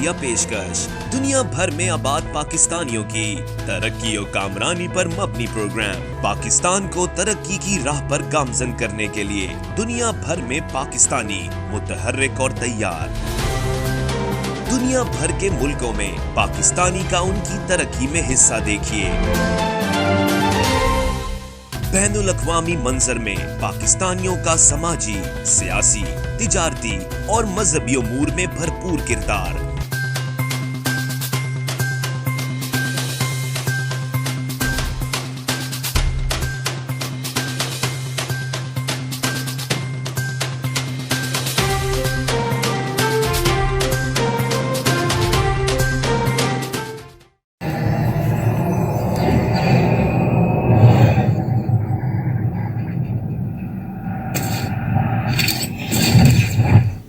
बढ़िया पेशकश। दुनिया भर में आबाद पाकिस्तानियों की तरक्की और कामरानी पर मबनी प्रोग्राम पाकिस्तान को तरक्की की राह पर गामजन करने के लिए दुनिया भर में पाकिस्तानी मुतहर्रिक और तैयार। दुनिया भर के मुल्कों में पाकिस्तानी का उनकी तरक्की में हिस्सा देखिए। बैनुल अक़वामी मंजर में पाकिस्तानियों का समाजी, सियासी, तिजारती और मजहबी उमूर में भरपूर किरदार।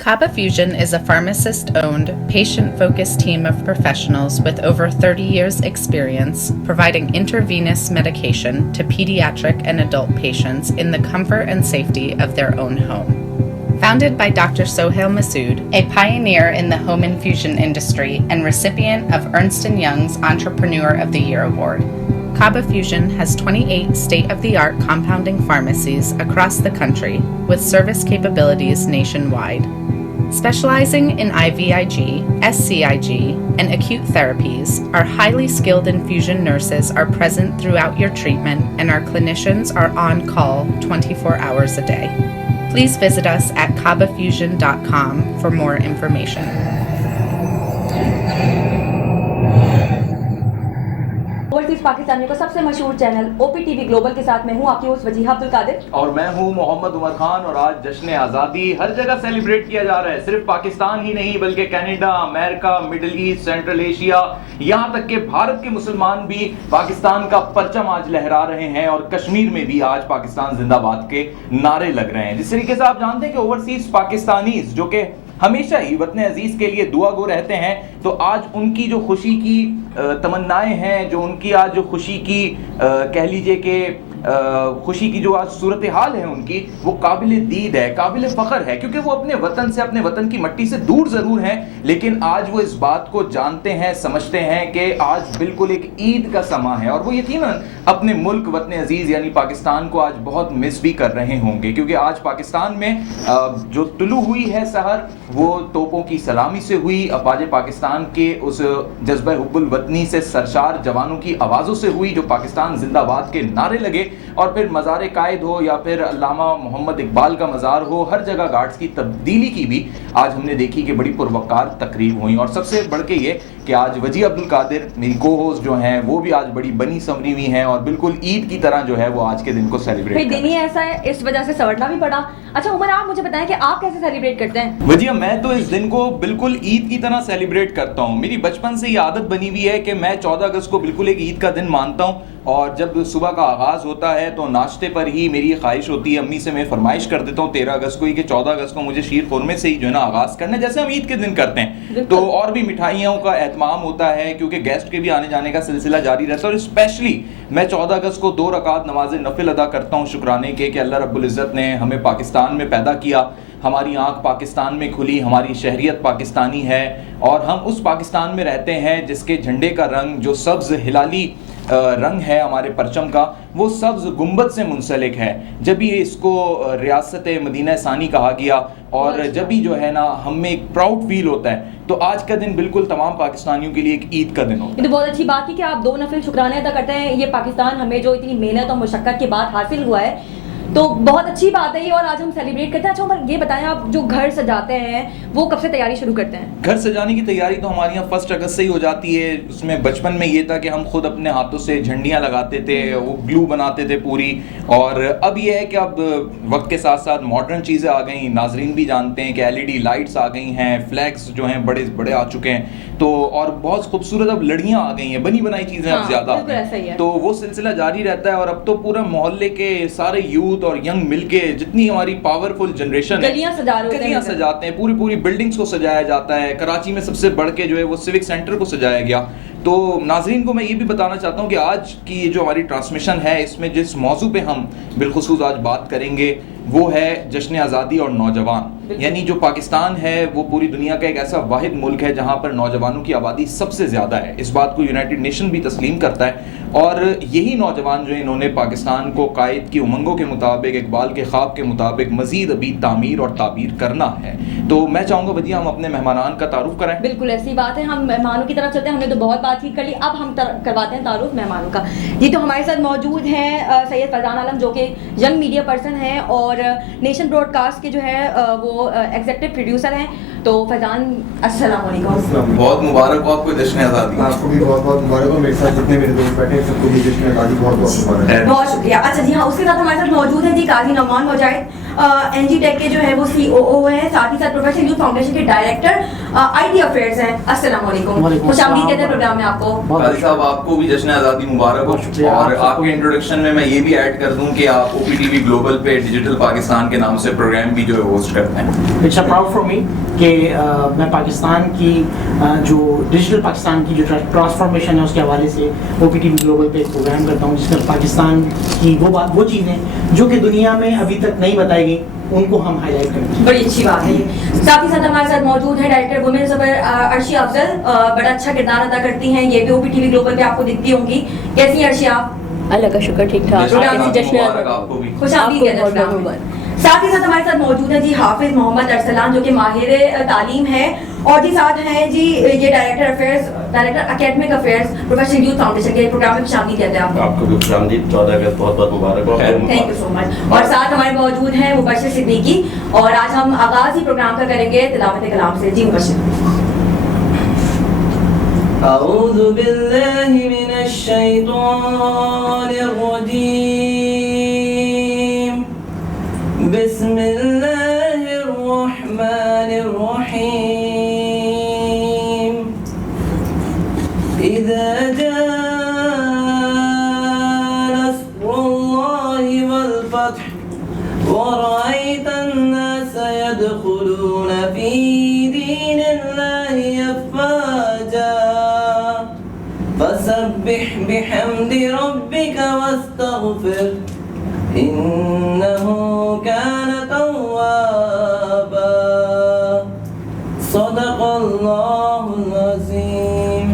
Kaba Fusion is a pharmacist-owned, patient-focused team of professionals with over 30 years' experience providing intravenous medication to pediatric and adult patients in the comfort and safety of their own home. Founded by Dr. Sohail Masood, a pioneer in the home infusion industry and recipient of Ernst & Young's Entrepreneur of the Year award, Kaba Fusion has 28 state-of-the-art compounding pharmacies across the country with service capabilities nationwide. Specializing in IVIG, SCIG, and acute therapies, our highly skilled infusion nurses are present throughout your treatment and our clinicians are on call 24 hours a day. Please visit us at kabafusion.com for more information. Overseas पाकिस्तानियों का सबसे मशहूर channel OPTV global के साथ मैं हूं आपकी host Wajiha Abdul Qadir और मैं हूं मोहम्मद उमर खान। और आज जश्न आज़ादी हर जगह सेलिब्रेट किया जा रहा है। सिर्फ पाकिस्तान ही नहीं बल्कि Canada, America, middle east, central Asia, यहां तक कि भारत के मुसलमान भी पाकिस्तान का परचम आज लहरा रहे हैं। और कश्मीर में भी आज पाकिस्तान जिंदाबाद के नारे लग रहे हैं। जिस तरीके से आप जानते हैं कि ओवरसीज पाकिस्तानीज जो कि हमेशा ही वतन अजीज के लिए दुआ गो रहते हैं, तो आज उनकी जो खुशी की तमन्नाएं हैं, जो उनकी आज जो खुशी की कह लीजिए कि खुशी की जो आज सूरत हाल है उनकी, वो काबिल दीद है, काबिल फ़ख्र है। क्योंकि वो अपने वतन से, अपने वतन की मट्टी से दूर ज़रूर हैं, लेकिन आज वो इस बात को जानते हैं, समझते हैं कि आज बिल्कुल एक ईद का समा है। और वो यकीनन अपने मुल्क वतन अजीज़ यानी पाकिस्तान को आज बहुत मिस भी कर रहे होंगे। क्योंकि आज पाकिस्तान में जो तुलू हुई है सहर, वो तोपों की सलामी से हुई, अपाजे पाकिस्तान के उस जज्बा हुब्बुल वतनी से सरशार जवानों की आवाज़ों से हुई, जो पाकिस्तान जिंदाबाद के नारे लगे। और फिर मज़ार कायद हो या फिर अल्लामा मोहम्मद इकबाल का मज़ार हो, हर जगह गार्ड्स की तब्दीली की भी आज हमने देखी कि बड़ी पुरवकार तकरीब हुई। और सबसे बढ़ के ये कि आज वजी अब्दुल कादिर मेरी को होस्ट जो हैं, वो भी आज बड़ी बनी संवरी हुई हैं और बिल्कुल ईद की तरह जो है वो आज के दिन को सेलिब्रेट कर रहे हैं। दिन ही ऐसा है, इस वजह से सवरना भी पड़ा। अच्छा उमर, आप मुझे बताएं कि आप कैसे सेलिब्रेट करते हैं? वजिया, मैं तो इस दिन को बिल्कुल ईद की तरह सेलिब्रेट करता हूँ। मेरी बचपन से ये आदत बनी हुई है कि मैं 14 अगस्त को बिल्कुल एक ईद का दिन मानता हूँ। और जब सुबह का आगाज़ होता है तो नाश्ते पर ही मेरी ख्वाहिश होती है, अम्मी से मैं फरमाइश कर देता हूँ 13 अगस्त को ही कि 14 अगस्त को मुझे शीर खुरमे से ही जो है ना आगाज़ करना है, जैसे हम ईद के दिन करते हैं। तो और भी मिठाइयों का एहतमाम होता है क्योंकि गेस्ट के भी आने जाने का सिलसिला जारी रहता है। और स्पेशली मैं 14 अगस्त को 2 रकात नमाज नफिल अदा करता हूँ शुक्राने के कि अल्लाह रब्बुल इज़्ज़त ने हमें पाकिस्तान में पैदा किया, हमारी आंख पाकिस्तान में खुली, हमारी शहरियत पाकिस्तानी है और हम उस पाकिस्तान में रहते हैं जिसके झंडे का रंग जो सब्ज़ हिलाली रंग है हमारे परचम का, वो सब्ज़ गुंबद से मुंसलिक है। जब ये इसको रियासत मदीना सानी कहा गया और जब भी जो है ना हमें एक प्राउड फील होता है, तो आज का दिन बिल्कुल तमाम पाकिस्तानियों के लिए एक ईद का दिन होता है। ये तो बहुत अच्छी बात है कि आप 2 नफिल शुक्राने अदा करते हैं। ये पाकिस्तान हमें जो इतनी मेहनत और मुशक्कत के बाद हासिल हुआ है, तो बहुत अच्छी बात है ये, और आज हम सेलिब्रेट करते हैं। अच्छा उमर, ये बताएं आप जो घर सजाते हैं वो कब से तैयारी शुरू करते हैं? घर सजाने की तैयारी तो हमारे यहाँ 1 अगस्त से ही हो जाती है। उसमें बचपन में ये था कि हम खुद अपने हाथों से झंडियाँ लगाते थे, वो ग्लू बनाते थे पूरी। और अब ये है कि अब वक्त के साथ साथ मॉडर्न चीज़ें आ गई, नाजरीन भी जानते हैं कि LED लाइट्स आ गई हैं, फ्लैग्स जो हैं बड़े बड़े आ चुके हैं, तो और बहुत खूबसूरत अब लड़ियाँ आ गई हैं, बनी बनाई चीज़ें अब ज़्यादा, तो वो सिलसिला जारी रहता है। और अब तो पूरा मोहल्ले के सारे यूथ और यंग मिलके जितनी हमारी पावरफुल जनरेशन है, गलियां सजाते हैं, पूरी बिल्डिंग्स को सजाया जाता है। कराची में सबसे बढ़ के जो है वो सिविक सेंटर को सजाया गया। तो नाजरीन को मैं ये भी बताना चाहता हूँ कि आज की ये जो हमारी ट्रांसमिशन है, इसमें जिस मौजू पे हम बिलखुसूस आज बात करेंगे वो है जश्न आज़ादी और नौजवान। यानी जो पाकिस्तान है वो पूरी दुनिया का एक ऐसा वाहिद मुल्क है जहाँ पर नौजवानों की आबादी सबसे ज़्यादा है। इस बात को यूनाइटेड नेशन भी तस्लीम करता है और यही नौजवान जो इन्होंने पाकिस्तान को कायद की उमंगों के मुताबिक, इकबाल के ख्वाब के मुताबिक मज़ीद अभी तामीर और ताबीर करना है। तो मैं चाहूँगा वजिया हम अपने मेहमानान का तारुफ कराएं। बिल्कुल ऐसी बात है, हम मेहमानों की तरफ चलते हैं। हमने तो बहुत बातचीत कर ली, अब हम करवाते हैं तारुफ मेहमानों का। जी तो हमारे साथ मौजूद हैं सैयद फैज़ान आलम जो कि यंग मीडिया पर्सन हैं और नेशन ब्रॉडकास्ट के जो है वो एग्जीक्यूटिव प्रोड्यूसर हैं। तो फैज़ान अस्सलाम वालेकुम। बहुत मुबारक हो आपको जश्न आज़ादी। आपको भी बहुत बहुत मुबारक हो। मेरे साथ जितने मेरे दोस्त बैठे हैं सबको भी जश्न आज़ादी बहुत बहुत मुबारक। बहुत शुक्रिया। अच्छा जी हाँ, उसके साथ हमारे साथ मौजूद हैं जी काजी नौमान मुजाहिद, एनजी टेक के जो है वो COO हैं, साथ ही साथ प्रोफेशनल यूथ फाउंडेशन के डायरेक्टर IT अफेयर्स हैं। अस्सलाम वालेकुम, खुशामदीद कहते हैं प्रोग्राम में आपको। काजी साहब आपको भी जश्न आज़ादी मुबारक हो। और आपके इंट्रोडक्शन में मैं ये भी ऐड कर दूं कि आप OPTV ग्लोबल पे डिजिटल पाकिस्तान के नाम से प्रोग्राम भी जो है होस्ट करते हैं। It's a proud for me कि मैं पाकिस्तान की जो डिजिटल पाकिस्तान की जो ट्रांसफॉर्मेशन है उसके हवाले से OPTV ग्लोबल पे एक प्रोग्राम करता हूँ जिसमें पाकिस्तान की वो चीज़ें जो कि दुनिया में अभी तक नहीं बताई गई उनको हम हाईलाइट करते हैं। बड़ी अच्छी बात है ये। साथ ही साथ हमारे साथ मौजूद है director women's affair Arshia Afzal, बड़ा अच्छा किरदार अदा करती हैं, ये भी OPTV ग्लोबल पे आपको दिखती होंगी। कैसी हैं अर्शिया आप? अल्लाह का शुक्र ठीक ठाक। खुशामदीद कहते हैं प्रोग्राम में। साथ ही साथ हमारे साथ मौजूद है जी हाफिज मोहम्मद अरसलान जो कि माहिर तालीम है और जी साथ हैं जी ये director academic affairs professional youth foundation के प्रोग्राम में खुशामदीद कहते हैं आपको भी खुशामदीद। 14 अगस्त बहुत बहुत मुबारक हो। Thank you so much. और साथ हमारे मौजूद हैं मुबश्शिर सिद्दीकी और आज हम आगाज ही प्रोग्राम का करेंगे तिलावत कलाम से। जी मुबश्शिर। अऊज़ु बिल्लाहि मिनश शैतानिर रजीम। बिस्मिल्लाहिर रहमानिर रहीम। इज़ा जाअ नस्रुल्लाहि वल फत्ह व रअयतन नास यदखुलून फी दीनिल्लाहि अफ़वाजा फसब्बिह बिहम्दि रब्बिका वस्तगफिर इन्नहु कान तव्वाबा। सदक़ल्लाहुल अज़ीम।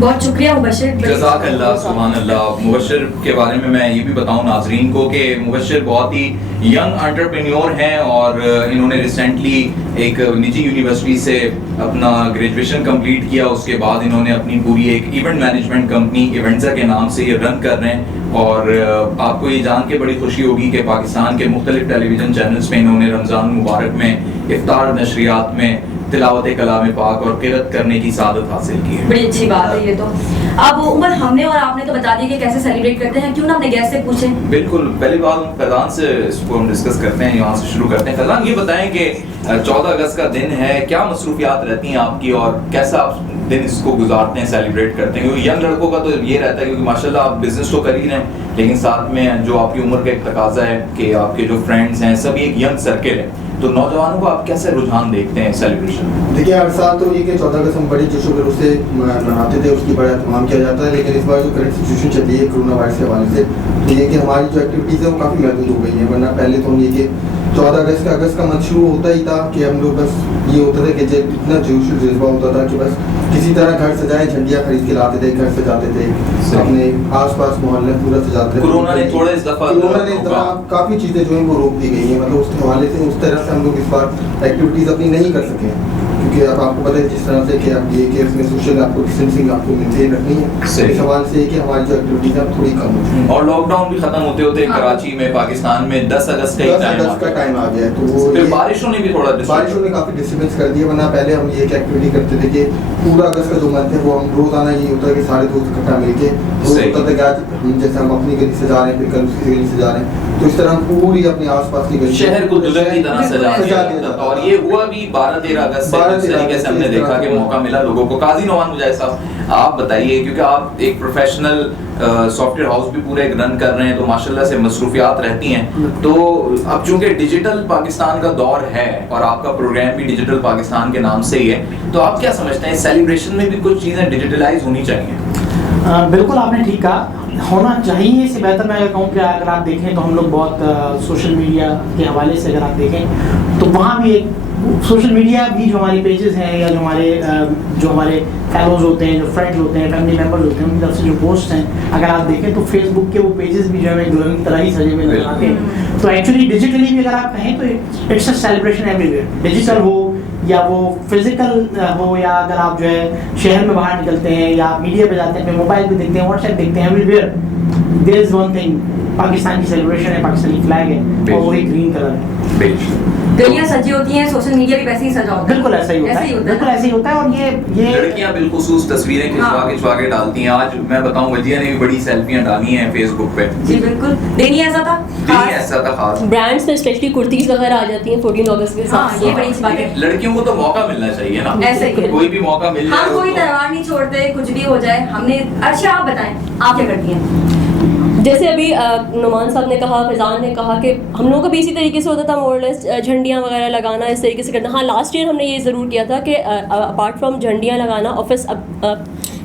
बहुत शुक्रिया मुबश्शिर। जज़ाकल्लाह सुभान अल्लाह। मुबश्शिर के बारे में मैं ये भी बताऊं नाजरीन को कि मुबश्शिर बहुत ही यंग एंटरप्रेन्योर हैं और इन्होंने रिसेंटली एक निजी यूनिवर्सिटी से अपना ग्रेजुएशन कंप्लीट किया। उसके बाद इन्होंने अपनी पूरी एक इवेंट मैनेजमेंट कंपनी इवेंट्सा के नाम से ये रन कर रहे हैं और आपको ये जान के बड़ी खुशी होगी कि पाकिस्तान के मुख्तलिफ टेलीविज़न चैनल्स पे इन्होंने रमज़ान मुबारक में इफ्तार नशरियात में तिलावत कलाम पाक और क़िरात करने की सादत हासिल की है। बड़ी अच्छी बात है ये तो। अब उमर हमने और आपने तो बता दिया कि कैसे सेलिब्रेट करते हैं, क्यों ना अपने गेस्ट से पूछें। बिल्कुल, पहली बात फैज़ान से इसको हम डिस्कस करते हैं, यहाँ से शुरू करते हैं। फैज़ान ये बताएं कि 14 अगस्त का दिन है, क्या मसरूफियात रहती हैं आपकी और कैसा आप दिन इसको गुजारते हैं, सेलिब्रेट करते हैं? क्योंकि यंग लड़कों का तो ये रहता है क्योंकि माशाल्लाह आप बिजनेस तो कर ही रहे हैं लेकिन साथ में जो आपकी उम्र का एक तकाजा है कि आपके जो फ्रेंड्स हैं सभी एक यंग सर्किल है, तो नौजवानों को आप कैसे रुझान देखते हैं सेलिब्रेशन? देखिए हर साल तो ये कि 14 अगस्त हम बड़ी जोशो खरोश से मनाते थे, उसकी बड़ा एहतमाम किया जाता है, लेकिन इस बार जो करंट सिचुएशन चल रही है कोरोना वायरस के हवाले से तो ये कि हमारी जो एक्टिविटीज़ है वो काफ़ी महदूद हो गई है। वरना पहले तो हम ये कि 14 अगस्त का मंथ शुरू होता ही था कि हम लोग बस ये होता था कि इतना जोश जज्बा होता था कि बस किसी तरह घर सजाए, झंडियाँ खरीद के लाते थे, घर सजाते थे, अपने आसपास मोहल्ले पूरा सजाते थे। कोरोना ने थोड़ा इस दफ़ा काफ़ी चीज़ें जो है वो रोक दी गई हैं, मतलब उसके हवाले से उस तरह से हम लोग इस बार एक्टिविटीज़ अपनी नहीं कर सके क्योंकि अब आपको पता है जिस तरह से कि आप ये कि इसमें सोशल आपको डिस्टेंसिंग आपको मेंटेन रखनी है, इस सवाल से कि हमारी जो एक्टिविटीज़ है थोड़ी कम हो जाए। और लॉकडाउन भी खत्म होते होते कराची में पाकिस्तान में 10 अगस्त का टाइम आ गया है, तो वो बारिशों ने भी थोड़ा बारिशों ने काफ़ी डिस्टर्बेंस कर दिया। वरना पहले हम ये एक्टिविटी करते थे कि पूरा अगस्त का जो मंथ है वो हम रोज़ाना ये होता है कि सारे दोस्त इकट्ठा मिलके होता था कि आज जैसे हम अपनी गली से जा रहे हैं फिर कल उसकी गली से जा रहे हैं, तो इस तरह हम पूरी अपनी आसपास की गली शहर को दुल्हन की तरह सजा दिया और ये हुआ भी 12-13 अगस्त से तरीके से हमने देखा कि मौका मिला लोगों को। काजी नोमान मुजाहिद साहब, आप बताइए, क्योंकि आप एक प्रोफेशनल सॉफ्टवेयर हाउस भी पूरे रन कर रहे हैं, तो माशाल्लाह से मसरूफियात रहती हैं, तो अब चूंकि डिजिटल पाकिस्तान का दौर है और आपका प्रोग्राम भी डिजिटल पाकिस्तान के नाम से ही है, तो आप क्या समझते हैं सेलिब्रेशन में भी कुछ चीज़ें डिजिटलाइज होनी चाहिए? बिल्कुल आपने ठीक कहा, होना चाहिए। इससे बेहतर मैं अगर कहूँ कि अगर आप देखें तो हम लोग बहुत सोशल मीडिया के हवाले से अगर आप देखें तो वहाँ भी एक सोशल मीडिया भी जो हमारी पेजेस हैं या जो हमारे फैलोज होते हैं, जो फ्रेंड्स होते हैं, फैमिली मेम्बर्स होते हैं, उनकी तरफ से जो पोस्ट हैं, अगर आप देखें तो फेसबुक के वो पेजेस भी जो है ग्लोइंग तरह ही सजे हुए नजर आते हैं। तो एक्चुअली डिजिटली भी अगर आप कहें तो it's a celebration everywhere, digital हो या वो फिजिकल हो, या अगर आप जो है शहर में बाहर निकलते हैं या मीडिया पे जाते हैं, मोबाइल पे देखते हैं, व्हाट्सएप देखते हैं, everywhere there is one thing, Pakistan की सेलिब्रेशन है, पाकिस्तानी फ्लैग है और वही ग्रीन कलर है। गलियां सजी होती हैं, सोशल मीडिया भी वैसे ही सजा होता है। बिल्कुल ऐसा ही होता है, बिल्कुल ऐसे ही होता है। और ये लड़कियां बिलखुसूस तस्वीरें खिंचवा के डालती हैं। आज मैं बताऊं, वजिया ने भी बड़ी सेल्फियां डाली हैं फेसबुक पे। जी बिल्कुल, दिन ऐसा था खास। ब्रांड्स में स्पेशली कुर्तीज वगैरह आ जाती हैं 14 अगस्त के साथ। ये बड़ी अच्छी बात है। लड़कियों को तो मौका मिलना चाहिए ना, ऐसे ही कोई भी मौका मिल जाए। हम कोई त्योहार नहीं छोड़ते, कुछ भी हो जाए हमने। अच्छा आप बताएं, आप क्या करती हैं? जैसे अभी नुमान साहब ने कहा, फैज़ान ने कहा कि हम लोगों का भी इसी तरीके से होता था, मोरलेस झंडियाँ वगैरह लगाना इस तरीके से करना। हाँ, लास्ट ईयर हमने ये ज़रूर किया था कि अपार्ट फ्रॉम झंडियाँ लगाना, ऑफिस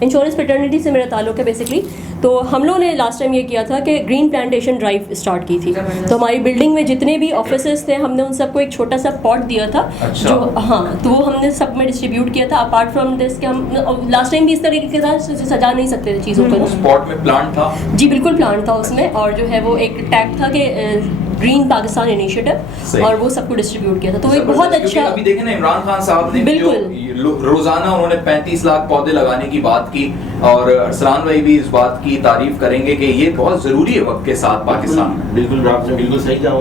इंश्योरेंस फ्रेटर्निटी से मेरा ताल्लुक़ है बेसिकली, तो हम लोगों ने लास्ट टाइम ये किया था कि ग्रीन प्लांटेशन ड्राइव स्टार्ट की थी। तो हमारी बिल्डिंग में जितने भी ऑफिसेस थे, हमने उन सबको एक छोटा सा पॉट दिया था। अच्छा। जो हाँ, तो वो हमने सब में डिस्ट्रीब्यूट किया था। अपार्ट फ्रॉम दिस के हम लास्ट टाइम भी इस तरीके के साथ सजा नहीं सकते थे चीज़ों को। स्पॉट में प्लांट था? जी बिल्कुल प्लांट था उसमें, और जो है वो एक टैग था कि ग्रीन पाकिस्तान इनिशिएटिव, और वो सबको डिस्ट्रीब्यूट किया था। तो एक बहुत अच्छा, अभी देखें ना, इमरान खान साहब ने रोजाना उन्होंने 35 लाख पौधे लगाने की बात की, और अरसलान भाई भी इस बात की तारीफ करेंगे कि ये बहुत जरूरी है वक्त के साथ पाकिस्तान में। बिल्कुल आपने बिल्कुल सही कहा,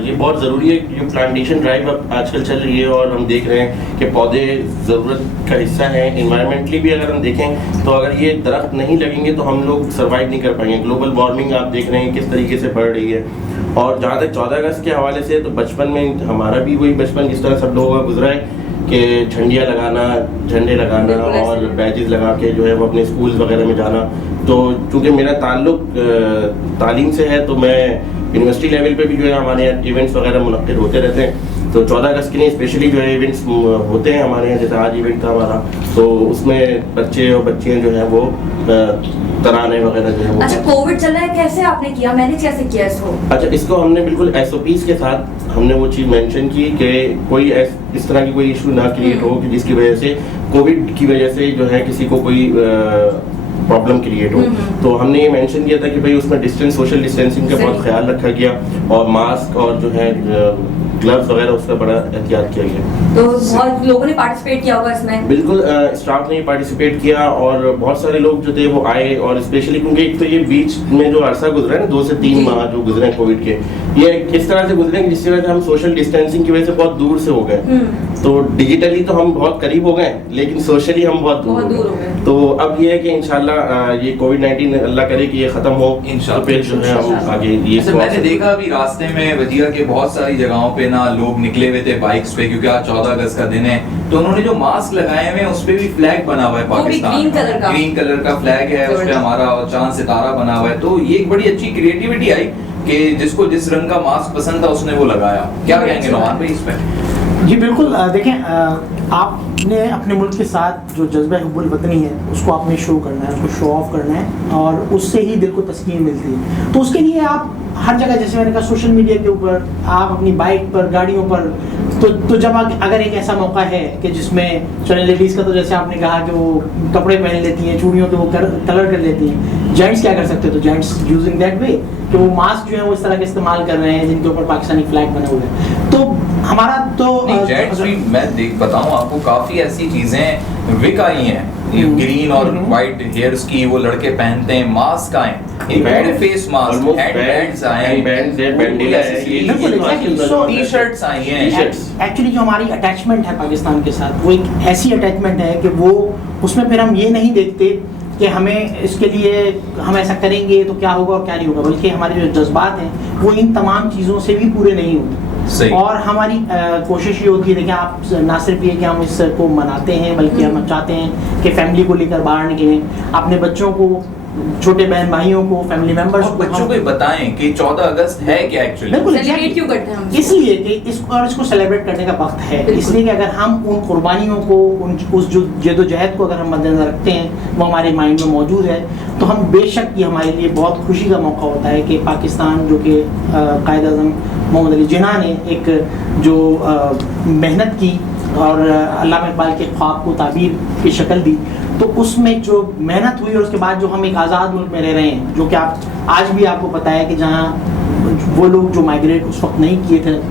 ये बहुत ज़रूरी है। जो प्लांटेशन ड्राइव अब आजकल चल रही है और हम देख रहे हैं कि पौधे ज़रूरत का हिस्सा है। इन्वायरमेंटली भी अगर हम देखें तो अगर ये दरख्त नहीं लगेंगे तो हम लोग सर्वाइव नहीं कर पाएंगे। ग्लोबल वार्मिंग आप देख रहे हैं किस तरीके से बढ़ रही है। और जहाँ तक 14 अगस्त के हवाले से, तो बचपन में हमारा भी वही बचपन जिस तरह सब लोगों का गुजरा है कि झंडियाँ लगाना, झंडे लगाना और बैजेस लगा के जो है वो अपने स्कूल्स वगैरह में जाना। तो चूँकि मेरा ताल्लुक तालीम से है, तो मैं यूनिवर्सिटी लेवल पे भी जो है हमारे यहाँ इवेंट्स वगैरह मुनक्किद होते रहते हैं। तो 14 अगस्त के लिए स्पेशली जो है इवेंट्स होते हैं हमारे यहाँ, जैसे आज इवेंट था हमारा, तो उसमें बच्चे और बच्चियाँ जो हैं वो तराने वगैरह जो है। अच्छा, कोविड चल रहा है, कैसे आपने किया, मैनेज कैसे किया इसको? अच्छा, इसको हमने बिल्कुल SOPs के साथ हमने वो चीज़ मेंशन की कि कोई इस तरह की कोई इशू ना क्रिएट हो कि जिसकी वजह से कोविड की वजह से जो है किसी को कोई प्रॉब्लम क्रिएट हो। तो हमने ये मेंशन किया था कि भाई उसमें सोशल डिस्टेंसिंग का बहुत ख्याल रखा गया, और मास्क और जो है ग्लव्स वगैरह उसका बड़ा एहतियात किया गया। तो बहुत लोगों ने पार्टिसिपेट किया होगा इसमें? बिल्कुल, स्टाफ ने पार्टिसिपेट किया और बहुत सारे लोग जो थे वो आए। और स्पेशली क्योंकि एक तो ये बीच में जो अरसा गुजरा है ना, 2 से 3 माह जो गुजरे हैं कोविड के, ये किस तरह से गुजरे जिस तरह से हम सोशल डिस्टेंसिंग की वजह से बहुत दूर से हो गए। तो डिजिटली तो हम बहुत करीब हो गए, लेकिन सोशली हम बहुत दूर हो गए। तो अब ये है कि इंशाल्लाह ये कोविड-19 अल्लाह करे कि ये खत्म हो, इंशाल्लाह फिर जो है हम आगे ये। मैंने देखा अभी रास्ते में वजिया के बहुत सारी जगहों पे ना लोग निकले हुए थे बाइक्स पे, क्योंकि आज 14 अगस्त का दिन है, तो उन्होंने जो मास्क लगाए हुए हैं उस पे भी फ्लैग बना हुआ है पाकिस्तान, ग्रीन कलर का फ्लैग है, उस पे हमारा चांद सितारा बना हुआ है। तो ये एक बड़ी अच्छी क्रिएटिविटी आई कि जिसको जिस रंग का मास्क पसंद था उसने वो लगाया। क्या कहेंगे नौमान भाई इस पे? जी बिल्कुल, देखें आपने अपने मुल्क के साथ जो जज्बा हुब्बुल वतनी है उसको आपने शो करना है, उसको शो ऑफ करना है, और उससे ही दिल को तस्कीन मिलती है। तो उसके लिए आप हर जगह, जैसे मैंने कहा सोशल मीडिया के ऊपर, आप अपनी बाइक पर, गाड़ियों पर, तो जब अगर एक ऐसा मौका है कि जिसमें चले लेडीज़ का तो जैसे आपने कहा कि वो कपड़े पहन लेती हैं, चूड़ियों के वो कलर कर लेती हैं, जेंट्स क्या कर सकते हैं? तो जेंट्स यूजिंग दैट वे कि वो मास्क जो है वो इस तरह के इस्तेमाल कर रहे हैं जिनके ऊपर पाकिस्तानी फ्लैग बने हुए हैं। तो हमारा तो जेंट्स भी मैं बताऊं आपको, काफी ऐसी चीजें विक आई हैं, ग्रीन और व्हाइट हेयर्स की वो लड़के पहनते हैं, मास्क आए, फेस मास्क, हैंडबैंड्स आए, टी-शर्ट्स आई हैं। एक्चुअली जो हमारी अटैचमेंट है पाकिस्तान के साथ, वो एक ऐसी अटैचमेंट है कि वो उसमें फिर हम ये नहीं देखते कि हमें इसके लिए हम ऐसा करेंगे तो क्या होगा और क्या नहीं होगा, बल्कि हमारे जो जज्बात हैं वो इन तमाम चीज़ों से भी पूरे नहीं होते। सही। और हमारी कोशिश ये होती है, देखिए आप ना सिर्फ ये कि हम इसको मनाते हैं, बल्कि हम चाहते हैं कि फैमिली को लेकर बाहर निकलें, अपने बच्चों को, छोटे बहन भाइयों को, फैमिली मेंबर्स और बच्चों को बताएं कि 14 अगस्त है क्या एक्चुअली। बिल्कुल सेलिब्रेट क्यों करते हैं हम? इसलिए कि इसको सेलिब्रेट करने का वक्त है, इसलिए कि अगर हम उन कुर्बानियों को, उस जो जदोजहद को अगर हम मद्देनजर रखते हैं, वो हमारे माइंड में मौजूद है, तो हम बेशक ये हमारे लिए बहुत खुशी का मौका होता है कि पाकिस्तान, जो कि कायद-ए-आज़म मोहम्मद अली जिन्ना ने एक जो मेहनत की और अल्लामा इकबाल के ख्वाब को ताबीर की शक्ल दी, तो उसमें जो मेहनत हुई और उसके बाद जो हम एक आज़ाद मुल्क में रह रहे हैं, जो कि आप आज भी आपको पता है कि जहाँ वो लोग जो माइग्रेट उस वक्त नहीं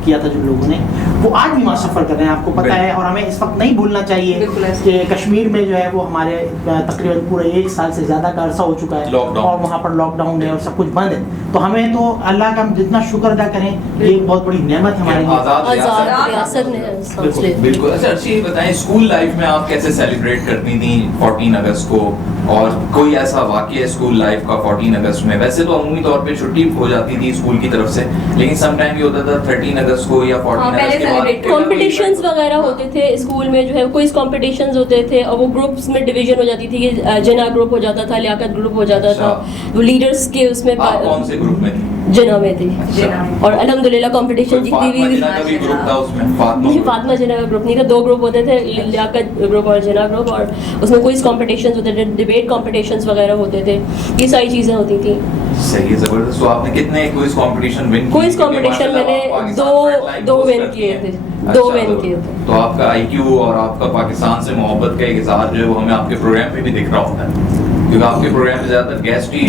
किया था जिन लोगों ने, वो आज भी वहाँ सफ़र कर रहे हैं, आपको पता है। और हमें इस वक्त नहीं भूलना चाहिए कि कश्मीर में जो है वो हमारे तकरीबन पूरे 1 साल से ज़्यादा का अरसा हो चुका है और वहाँ पर लॉकडाउन है और सब कुछ बंद है। तो हमें तो अल्लाह का जितना शुक्र अदा करें, ये एक बहुत बड़ी नेमत है हमारे लिए। बिल्कुल। अच्छा अर्शी, ये बताएं स्कूल लाइफ में आप कैसे सेलिब्रेट करती थी 14 अगस्त को, और कोई ऐसा वाक़या स्कूल लाइफ का 14 अगस्त में? वैसे तो अमूमी तौर पे छुट्टी हो जाती थी स्कूल की तरफ से, लेकिन सम टाइम ये होता था 13 अगस्त को या 14 अगस्त के बाद कॉम्पिटिशंस वगैरह होते थे स्कूल में, जो है क्विज कॉम्पिटिशंस होते थे, और वो ग्रुप्स में डिवीजन हो जाती थी कि जिना ग्रुप हो जाता था, लियाकत ग्रुप हो जाता था, वो लीडर्स के उसमें। आप कौन से ग्रुप में थी? जिना में थी। और अल्हम्दुलिल्लाह कंपटीशन जीती हुई। भी ग्रुप था उसमें? फातिमा जिना का ग्रुप नहीं था, 2 ग्रुप होते थे, लियाकत ग्रुप और जिना ग्रुप, और उसमें क्विज कॉम्पिटिशंस होते थे, डिबेट कॉम्पिटिशंस वगैरह होते थे, ये सारी चीज़ें होती थी। सही, जबरदस्त। तो आपने कितने क्विज कंपटीशन विन किए? क्विज कंपटीशन मैंने दो विन किए थे, 2 विन किए थे। तो आपका आईक्यू और आपका पाकिस्तान से मोहब्बत का एक इज़हार जो है वो हमें आपके प्रोग्राम में भी दिख रहा होता है, क्योंकि आपके प्रोग्राम में ज़्यादातर गेस्ट भी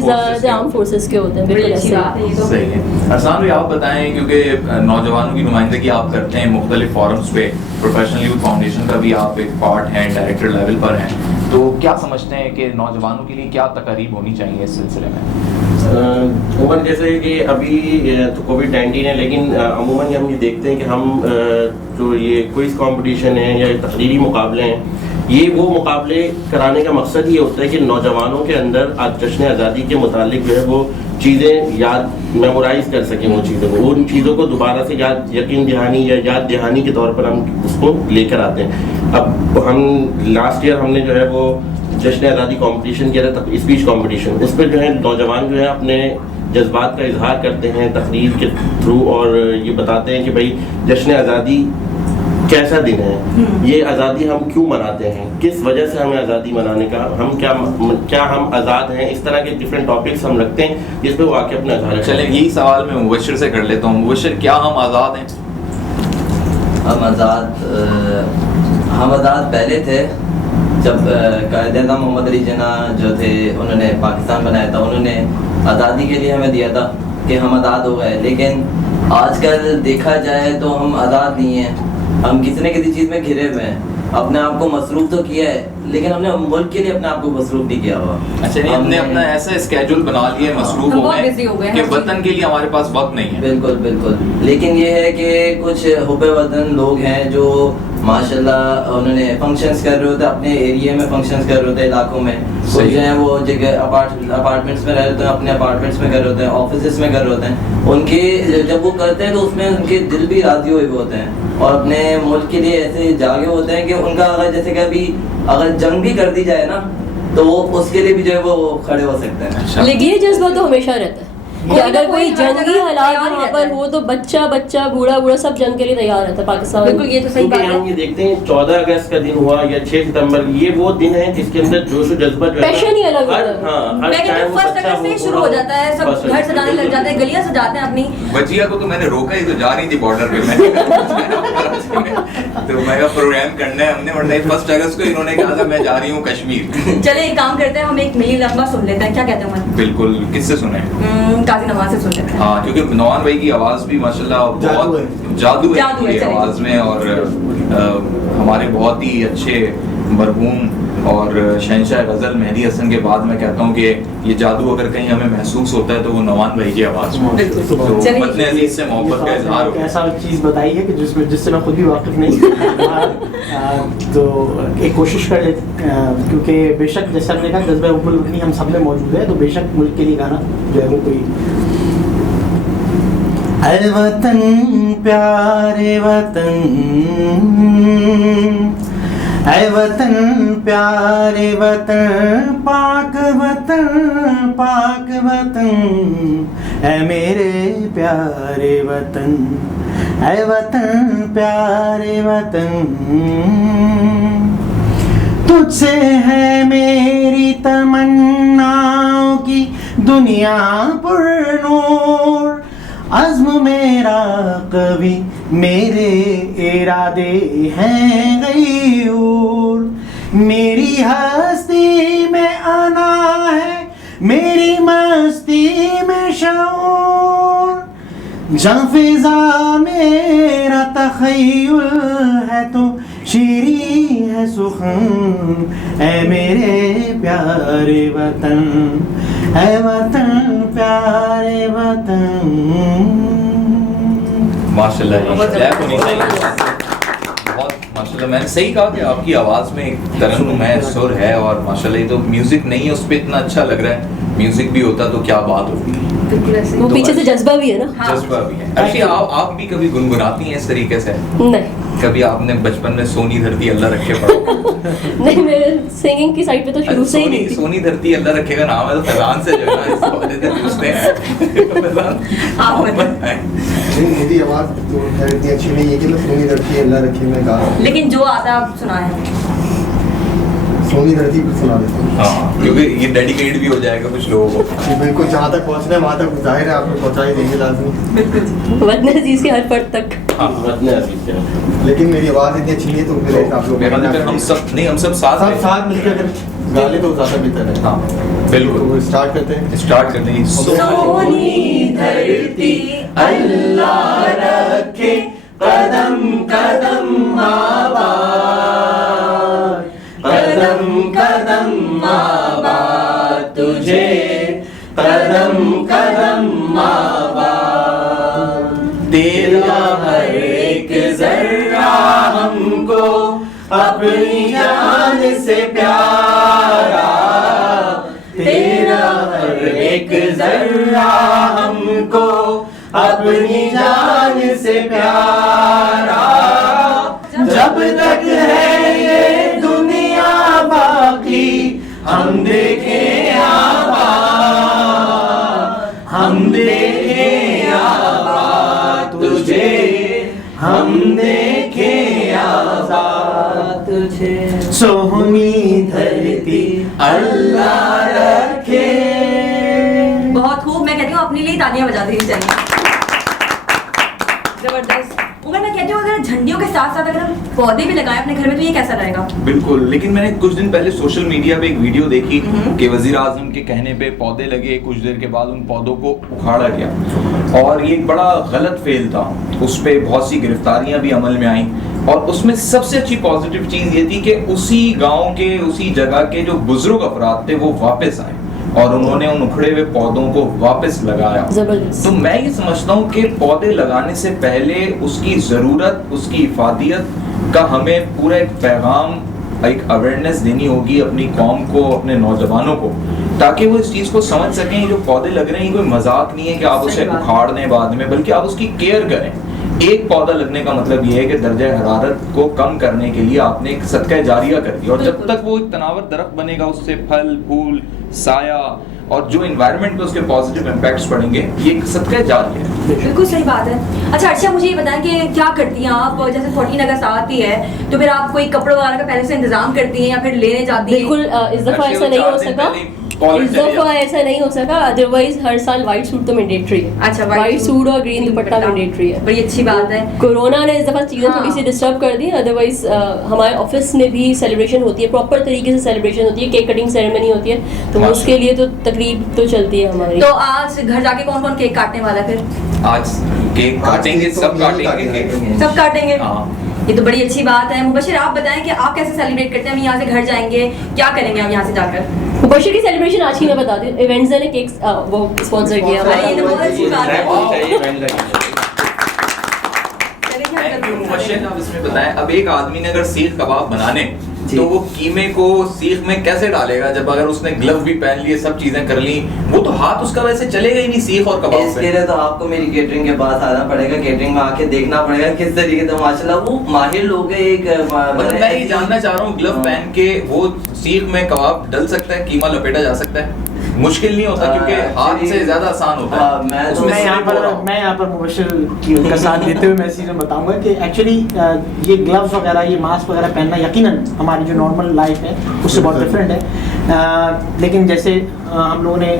ज़्यादा आर्म फोर्सेस के होते हैं। बिल्कुल ऐसी बात है। सही है। अरसान भाई, आप बताएं, क्योंकि नौजवानों की नुमाइंदगी आप करते हैं मुख्तलिफ फोरम्स पे, प्रोफेशनल यूथ फाउंडेशन का भी आप एक पार्ट हैं, डायरेक्टर लेवल पर हैं, तो क्या समझते हैं कि नौजवानों के लिए क्या तकारीब होनी चाहिए इस सिलसिले में? उमर, जैसे कि अभी तो कोविड-19 है, लेकिन अमूमन हम ये देखते हैं कि हम जो ये क्विज कंपटीशन है या तहरीरी मुकाबले हैं, ये वो मुकाबले कराने का मकसद ये होता है कि नौजवानों के अंदर आज जश्न आज़ादी के मुतालिक जो है वो चीज़ें याद मेमोराइज कर सकें, वो चीज़ों को, उन चीज़ों को दोबारा से यकीन दहानी या याद दहानी के तौर पर हम उसको लेकर आते हैं। अब हम लास्ट ईयर हमने जो है वो जश्न आज़ादी कंपटीशन किया था, स्पीच कंपटीशन, उस पर जो है नौजवान जो है अपने जज्बात का इजहार करते हैं तकरीर के थ्रू, और ये बताते हैं कि भाई जश्न आज़ादी कैसा दिन है, ये आज़ादी हम क्यों मनाते हैं, किस वजह से हमें आज़ादी मनाने का, हम क्या हम आज़ाद हैं, इस तरह के डिफरेंट टॉपिक्स हम रखते हैं जिस पे वो आके अपना इजहार। चलें, यही सवाल मैं मुबश्शिर से कर लेता हूँ। मुबश्शिर, क्या हम आज़ाद हैं? हम आज़ाद पहले थे जब कायद-ए-आज़म मोहम्मद अली जिन्ना जो थे, उन्होंने पाकिस्तान बनाया था, उन्होंने आज़ादी के लिए हमें दिया था कि हम आज़ाद हो गए। लेकिन आजकल देखा जाए तो हम आज़ाद नहीं हैं, हम किसी न किसी चीज़ में घिरे हुए हैं। अपने आप को मसरूफ तो किया है, लेकिन हमने मुल्क के लिए अपने आप को मसरूफ नहीं किया हुआ। अच्छा, हमने अपना ऐसा स्केड्यूल बना लिया है, मसरूफ हो गए कि वतन के लिए हमारे पास वक्त नहीं है। बिल्कुल बिल्कुल। लेकिन ये है कि कुछ हुब्बे वतन लोग हैं जो माशाल्लाह उन्होंने फंक्शंस कर रहे होते हैं, अपने एरिया में फंक्शंस कर रहे होते हैं, इलाकों में कुछ जो है वो जगह अपार्टमेंट्स में रह रहे होते हैं, अपने अपार्टमेंट्स में कर रहे होते हैं, ऑफिस में कर रहे होते हैं। उनके जब वो करते हैं तो उसमें उनके दिल भी राजी हुए होते हैं और अपने मुल्क के लिए ऐसे जागे होते हैं कि उनका अगर जैसे कि अभी अगर जंग भी कर दी जाए ना तो वो उसके लिए भी जो है वो खड़े हो सकते हैं। लेकिन ये जज्बा तो हमेशा रहता है कि अगर कोई जंगी हालात यहाँ पर हो तो बच्चा बूढ़ा सब जंग के लिए तैयार रहता है पाकिस्तान। बिल्कुल, ये तो सही बात है। हम ये देखते हैं 14 अगस्त का दिन हुआ या 6 सितंबर, ये वो दिन है जिसके अंदर जोश और जज्बा जो है पैशन ही अलग होता है। हर टाइम फर्स्ट अगस्त से शुरू हो जाता है, सब घर सजाने लग जाते हैं, गलियां सजाते हैं अपनी। बचिया को तो मैंने रोका ही, तो जा रही थी बॉर्डर पे मैं तो मैं प्रोग्राम करना है हमने, वरना 1 अगस्त को इन्होंने कहा था मैं जा रही हूँ कश्मीर। चले एक काम करते हैं, हम एक मिली लम्बा सुन लेते हैं, क्या कहते हैं? बिल्कुल, किससे सुने? काजी नवाज से सुन लेते हैं। हाँ, क्योंकि नवान भाई की आवाज़ भी माशाल्लाह बहुत जादू है आवाज़ में, और हमारे बहुत ही अच्छे मरहूम और शहंशाह गज़ल मेहदी हसन के बाद मैं कहता हूँ कि ये जादू अगर कहीं हमें महसूस होता है तो वो नवान भाई की आवाज़ में। तो वतन अज़ीज़ से मोहब्बत का इज़हार हो। ऐसा चीज़ बताई है कि जिससे मैं खुद भी वाकिफ़ नहीं तो एक कोशिश कर लेते, क्योंकि बेशक जैसे हमने कहा जज्बा हुब्बुल वतनी हम सब में मौजूद है, तो बेशक मुल्क के लिए गाना जो है वो कोई ऐ वतन प्यारे वतन, ऐ वतन प्यारे वतन, पाक वतन, ऐ मेरे प्यारे वतन, ऐ वतन प्यारे वतन। तुझसे है मेरी तमन्नाओं की दुनिया पुरनूर, अज़्म मेरा कभी, मेरे इरादे हैं गयूर। मेरी हस्ती में आना है, मेरी मस्ती में शऊर, जहाँ फिज़ा मेरा तख़य्युल है तो शीरी है सुखन, ऐ मेरे प्यारे वतन, ऐ वतन प्यारे वतन। माशाल्लाह, बहुत माशाल्लाह। मैंने सही कहा कि आपकी आवाज़ में एक तरन्नुम है, सुर है, और माशाल्लाह ये तो म्यूजिक नहीं है उस पर इतना अच्छा लग रहा है, म्यूजिक भी होता तो क्या बात होती। वो पीछे से जज्बा भी है ना। जज्बा भी है। अच्छी, आप भी कभी गुनगुनाती हैं इस तरीके से? नहीं। कभी आपने बचपन में सोनी धरती अल्लाह रखे पढ़ा? नहीं, मेरे सिंगिंग की साइड पे तो शुरू से ही नहीं थी। सोनी धरती अल्लाह रखे का नाम है तो फैजान से जो है ना इस हवाले से पूछते हैं। मेरी आवाज़ तो इतनी अच्छी नहीं है कि मैं सोनी धरती अल्लाह रखे में गा, लेकिन जो आता है आप सुनाएं। सोनी धरती पर सुना देता हूँ। हाँ, क्योंकि ये डेडिकेट भी हो जाएगा कुछ लोगों को। बिल्कुल, जहाँ तक पहुँचना है वहाँ तक जाहिर है आपको पहुँचा ही देंगे लाजमी। वतन अजीज के हर पर्द तक। हाँ, वतन अजीज के। लेकिन मेरी आवाज़ इतनी अच्छी नहीं है तो फिर आप लोग हम सब साथ मिलकर अगर गा ले तो ज़्यादा बेहतर है। हाँ बिल्कुल, तो स्टार्ट करते हैं। सोनी धरती अल्लाह रखे कदम कदम आबाद, कदम कदम आबाद तुझे, कदम कदम आबाद। तेरा हर एक जर्रा हमको अपनी जान से प्यारा, तेरा हर एक जर्रा हमको अपनी जान से प्यारा। जब तक है ये दुनिया बाकी हम देखें आबाद, हम देखें आबाद तुझे, हम देखें आबाद तुझे। सोनी धरती अल्लाह रखे। बहुत खूब। मैं कहती हूँ अपने लिए तालियां बजा देनी चाहिए। जबरदस्त। मगर मैं कहती हूँ अगर झंडियों के साथ साथ अगर हम पौधे भी लगाएं अपने घर में तो ये कैसा रहेगा? बिल्कुल, लेकिन मैंने कुछ दिन पहले सोशल मीडिया पे एक वीडियो देखी कि वजीर आजम के कहने पे पौधे लगे, कुछ देर के बाद उन पौधों को उखाड़ा गया और ये एक बड़ा गलत फेल था। उस पर बहुत सी गिरफ्तारियां भी अमल में आई और उसमें सबसे अच्छी पॉजिटिव चीज़ ये थी कि उसी गाँव के, उसी जगह के जो बुजुर्ग अफराद थे वो वापस आए और उन्होंने उन उखड़े हुए पौधों को वापस लगाया। तो मैं ये समझता हूँ कि पौधे लगाने से पहले उसकी ज़रूरत, उसकी इफादियत का हमें पूरा एक पैगाम, एक अवेयरनेस देनी होगी अपनी कौम को, अपने नौजवानों को, ताकि वो इस चीज़ को समझ सकें जो पौधे लग रहे हैं कोई मजाक नहीं है कि आप उसे उखाड़ दें बाद में, बल्कि आप उसकी केयर करें। एक पौधा लगने का मतलब ये है कि दर्जा हरारत को कम करने के लिए आपने एक सदका जारिया कर दिया और जब तक वो एक तनावर दरख्त बनेगा उससे फल फूल साया और जो एनवायरनमेंट पे उसके पॉजिटिव इम्पैक्ट्स पड़ेंगे, ये एक सदका जारिया है। बिल्कुल सही बात है। अच्छा मुझे ये बताएं कि क्या करती हैं आप? जैसे 14 अगस्त आती है तो फिर आप कोई कपड़ों वगैरह का पहले से इंतजाम करती हैं या फिर लेने जाती हैं? बिल्कुल, इस दफा ऐसा नहीं हो सका, इस दफा ऐसा नहीं हो सका। अदरवाइज हर साल व्हाइट सूट तो मैंडेटरी है। अच्छा, व्हाइट सूट और ग्रीन दुपट्टा मैंडेटरी है। बड़ी अच्छी बात है। कोरोना ने इस दफा चीज़ें थोड़ी सी डिस्टर्ब कर दी, अदरवाइज हमारे ऑफिस में भी सेलिब्रेशन होती है, प्रॉपर तरीके से सेलिब्रेशन होती है, केक कटिंग सेरेमनी होती है, तो उसके लिए तो तकरीब तो चलती है हमारी। तो आज घर जाके कौन कौन केक काटने वाला है? फिर आज केक काटेंगे, सब काटेंगे, सब काटेंगे। ये तो बड़ी अच्छी बात है। मुबशिर, आप बताएं कि आप कैसे सेलिब्रेट करते हैं? हम यहाँ से घर जाएंगे, क्या करेंगे हम यहाँ से जाकर? मुबशिर की सेलिब्रेशन आज की मैं बता दूं, इवेंट्स ने केक वो स्पॉन्सर किया। अरे ये तो बहुत अच्छी बात है। मुबशिर, आप इसमें बताएं, अब एक आदमी ने अगर सीख कबाब बनाने तो वो कीमे को सीख में कैसे डालेगा जब अगर उसने ग्लव भी पहन लिए, सब चीजें कर ली, वो तो हाथ उसका वैसे चलेगा ही नहीं सीख और कबाब इसके लिए तो आपको मेरी केटरिंग के पास आना पड़ेगा, केटरिंग में आके देखना पड़ेगा किस तरीके से माशाल्लाह वो माहिर लोग हैं। एक मतलब मैं ये जानना चाह रहा हूँ, ग्लव पहन के वो सीख में कबाब डल सकता है, कीमा लपेटा जा सकता है? मुश्किल नहीं होता क्योंकि हाथ से ज्यादा आसान होता है। मैं यहाँ पर मुबशिर का साथ लेते हुए मैं चीज़ें बताऊंगा कि एक्चुअली ये ग्लव्स वगैरह, ये मास्क वगैरह पहनना यकीनन हमारी जो नॉर्मल लाइफ है उससे बहुत डिफरेंट है। लेकिन जैसे हम लोगों ने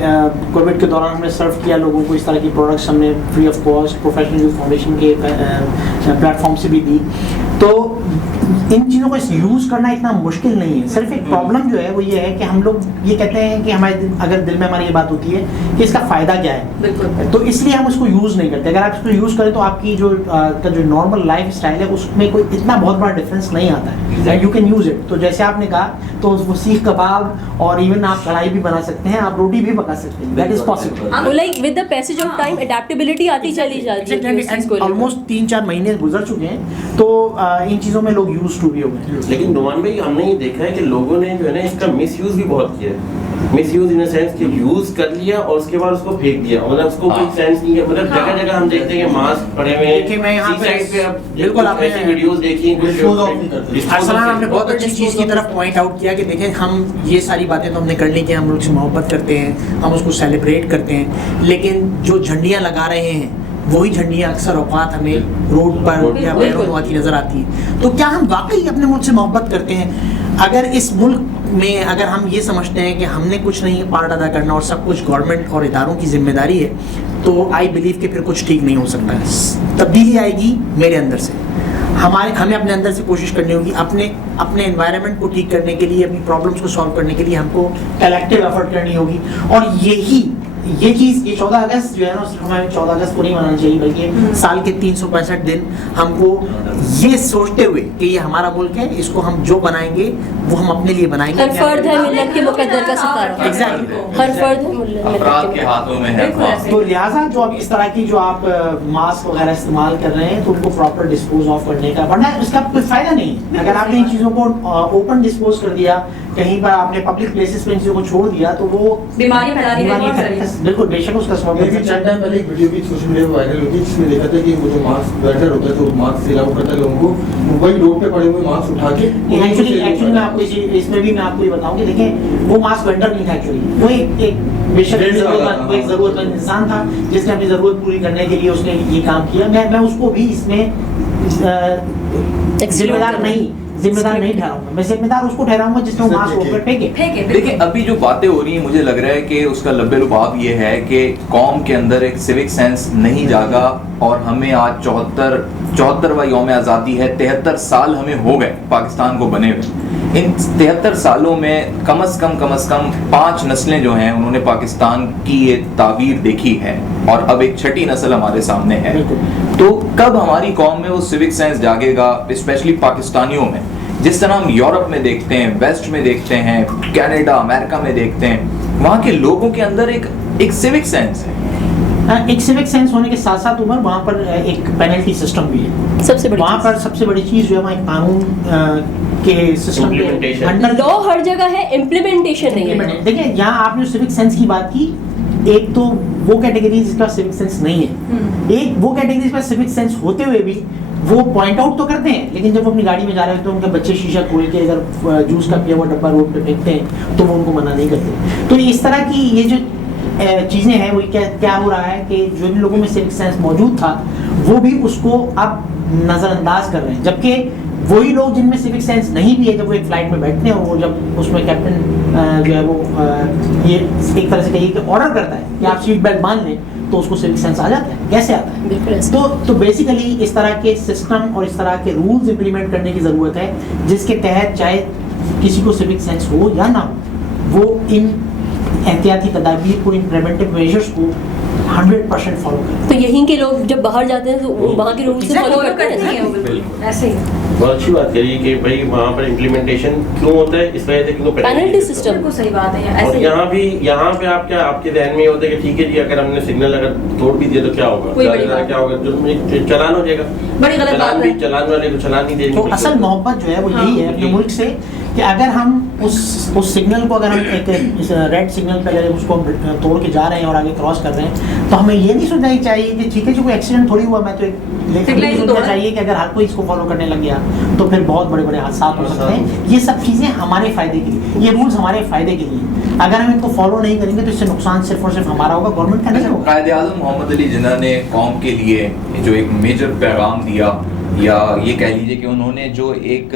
कोविड के दौरान हमने सर्व किया लोगों को, इस तरह की प्रोडक्ट्स हमने free of cost professional youth foundation के प्लेटफॉर्म से भी दी। तो इन चीज़ों को यूज़ करना इतना मुश्किल नहीं है। सिर्फ एक प्रॉब्लम जो है वो ये है कि हम लोग ये कहते हैं कि हमारे अगर दिल में हमारी ये बात होती है कि इसका फ़ायदा क्या है, तो इसलिए हम उसको यूज़ नहीं करते। अगर आप इसको यूज़ करें तो आपकी जो नॉर्मल लाइफ स्टाइल है उसमें कोई इतना बहुत बड़ा डिफरेंस नहीं आता है। You can use it. तो जैसे आपने कहा तो वो सीख कबाब और इवन आप कढ़ाई भी बना सकते हैं, आप रोटी भी पका सकते हैं, that is possible. Like with the passage of time adaptability आती चली जाती है। ऑलमोस्ट 3-4 महीने गुजर चुके हैं तो इन चीज़ों में लोग यूज टू भी हो गए। लेकिन नुमान भाई हमने ये देखा है कि लोगों ने जो है ना इसका मिसयूज भी बहुत किया है। मिसयूज इन द सेंस कि यूज कर लिया और उसके बाद उसको फेंक दिया, मतलब उसको कोई सेंस नहीं है। मतलब जगह जगह हम देखते हैं कि मास्क पड़े हुए हैं। देखिए मैं यहाँ पे बिल्कुल आपने ऐसी वीडियोस देखी अरसलान आपने बहुत अच्छी चीज़ की तरफ पॉइंट आउट किया कि देखें हम ये सारी बातें तो हमने कर ली कि हम लोग से मोहब्बत करते हैं, हम उसको सेलिब्रेट करते हैं, लेकिन जो झंडियाँ लगा रहे हैं वही झंडियाँ अक्सर औकात हमें रोड पर या पैरों आती नज़र आती है। तो क्या हम वाकई अपने मुल्क से मोहब्बत करते हैं? अगर इस मुल्क में अगर हम ये समझते हैं कि हमने कुछ नहीं पार्ट अदा करना और सब कुछ गवर्नमेंट और इदारों की जिम्मेदारी है, तो आई बिलीव कि फिर कुछ ठीक नहीं हो सकता है। तब्दीली आएगी मेरे अंदर से। हमें अपने अंदर से कोशिश करनी होगी, अपने एनवायरनमेंट को ठीक करने के लिए, अपनी प्रॉब्लम्स को सॉल्व करने के लिए हमको कलेक्टिव एफर्ट करनी होगी। और ये चीज़ ये 14 अगस्त जो है ना, सिर्फ हमें 14 अगस्त को नहीं मनाना चाहिए बल्कि साल के 365 दिन हमको ये सोचते हुए कि ये हमारा मुल्क है, इसको हम जो बनाएंगे वो हम अपने लिए बनाएंगे। हर फर्द है मिल्लत के मुकद्दर का सितारा। एग्जैक्टली, हर फर्द है मिल्लत अफराद के हाथों में है। तो लिहाजा जो अब इस तरह की जो आप मास्क वगैरह इस्तेमाल कर रहे हैं तो उनको प्रॉपर डिस्पोज ऑफ करने का, वरना इसका कोई फायदा नहीं है। अगर आपने इन चीज़ों को ओपन डिस्पोज कर दिया, कहीं पर आपने पब्लिक प्लेसेस पे इन चीज़ों को छोड़ दिया तो वो बीमारी फैलानी बिल्कुल बेशक उसका सबब है। चंद टाइम पहले एक वीडियो भी सोशल मीडिया पर वायरल हुई, जिसमें देखा था कि वो जो मास्क वेंडर होता है, जो मास्क सेल आउट करता है लोगों को, वही रोड पे पड़े हुए मास्क उठा के एक्चुअली मैं आपको इसमें भी मैं आपको ये बताऊं कि देखें वो मास्क वेंडर नहीं था एक्चुअली, वो एक बेशक एक ज़रूरतमंद इंसान था जिसने अपनी ज़रूरत पूरी करने के लिए उसने ये काम किया। मैं उसको भी इसमें जिम्मेदार नहीं ठहराऊंगा। मैं जिम्मेदार उसको ठहराऊंगा जिसने मास्क ऊपर फेंके। देखिए अभी जो बातें हो रही हैं मुझे लग रहा है कि उसका लब्बे लुबाब ये है कि कौम के अंदर एक सिविक सेंस नहीं जागा और हमें आज 74वां यौम आज़ादी है, 73 साल हमें हो गए पाकिस्तान को बने हुए। इन 73 सालों में कम अज़ कम 5 नस्लें जो हैं उन्होंने पाकिस्तान की ये ताबीर देखी है और अब एक छठी नस्ल हमारे सामने है। तो कब हमारी कौम में वो सिविक सेंस जागेगा, स्पेशली पाकिस्तानियों में? जिस तरह हम यूरोप में देखते हैं, वेस्ट में देखते हैं, कनाडा अमेरिका में देखते हैं, वहाँ के लोगों के अंदर एक सिविक सेंस है। एक सिविक सेंस होने के साथ साथ उमर वहाँ पर एक पेनल्टी सिस्टम भी है। सबसे बड़ी वहाँ पर सबसे बड़ी चीज़ जो है वहाँ कानून के सिस्टम के अंडर लॉ हर जगह है, इम्प्लीमेंटेशन नहीं है। देखिए यहाँ आपने जो सिविक सेंस की बात की, एक तो वो कैटेगरी जिसका सिविक सेंस नहीं है, एक वो कैटेगरी जिसका सिविक सेंस होते हुए भी वो पॉइंट आउट तो करते हैं, लेकिन जब वो अपनी गाड़ी में जा रहे होते हैं तो उनके बच्चे शीशा खोल के अगर जूस का पिया हुआ डब्बा रोड पे फेंकते हैं तो वो उनको मना नहीं करते। तो इस तरह की ये जो चीज़ें हैं वो क्या हो रहा है कि जो इन लोगों में सिविक सेंस मौजूद था वो भी उसको अब नज़रअंदाज कर रहे हैं, जबकि वही लोग जिनमें सिविक सेंस नहीं भी है जब वो एक फ्लाइट में बैठते हैं और वो जब उसमें कैप्टन जो है वो ये एक तरह से कहिए कि ऑर्डर करता है कि आप सीट बेल्ट बांध लें तो उसको सिविक सेंस आ जाता है। कैसे आता है? तो बेसिकली इस तरह के सिस्टम और इस तरह के रूल्स इंप्लीमेंट करने की ज़रूरत है जिसके तहत चाहे किसी को सिविक सेंस हो या ना हो, वो इन एहतियाती तदाबीर को, इन प्रिवेंटिव मेजर्स को 100% फॉलो करें। तो यहीं के लोग जब बाहर जाते हैं तो वहाँ के रूल्स से फॉलो करते हैं। ऐसे ही बहुत अच्छी बात करी कि भाई वहाँ पर इम्प्लीमेंटेशन क्यों होता है, इस वजह से क्योंकि पेनल्टी सिस्टम को सही बात है। और यहाँ पे आप क्या आपके ध्यान में होता है कि ठीक है जी अगर हमने सिग्नल अगर तोड़ भी दिया तो क्या होगा, क्या होगा, चलान हो जाएगा। बड़ी गलत बात है। चलान वाले को चलान नहीं देंगे। तो असल मोहब्बत जो है वो यही है अपने मुल्क से कि अगर हम उस सिग्नल को अगर हम एक इस रेड सिग्नल पे अगर उसको तोड़ के जा रहे हैं और आगे क्रॉस कर रहे हैं, तो हमें ये नहीं सोचना चाहिए कि ठीक है जो कोई एक्सीडेंट थोड़ी हुआ, मैं तो लेकिन सोचना चाहिए कि अगर हर कोई इसको फॉलो करने लग गया तो फिर बहुत बड़े बड़े हादसा हो सकते हैं। ये सब चीज़ें हमारे फ़ायदे के लिए, ये रूल्स हमारे फ़ायदे के लिए, अगर हम इनको फॉलो नहीं करेंगे तो इससे नुकसान सिर्फ और सिर्फ हमारा होगा, गवर्नमेंट का नहीं होगा। कायद-ए-आज़म मोहम्मद अली जिन्ना ने कौम के लिए जो एक मेजर पैगाम दिया, या ये कह लीजिए कि उन्होंने जो एक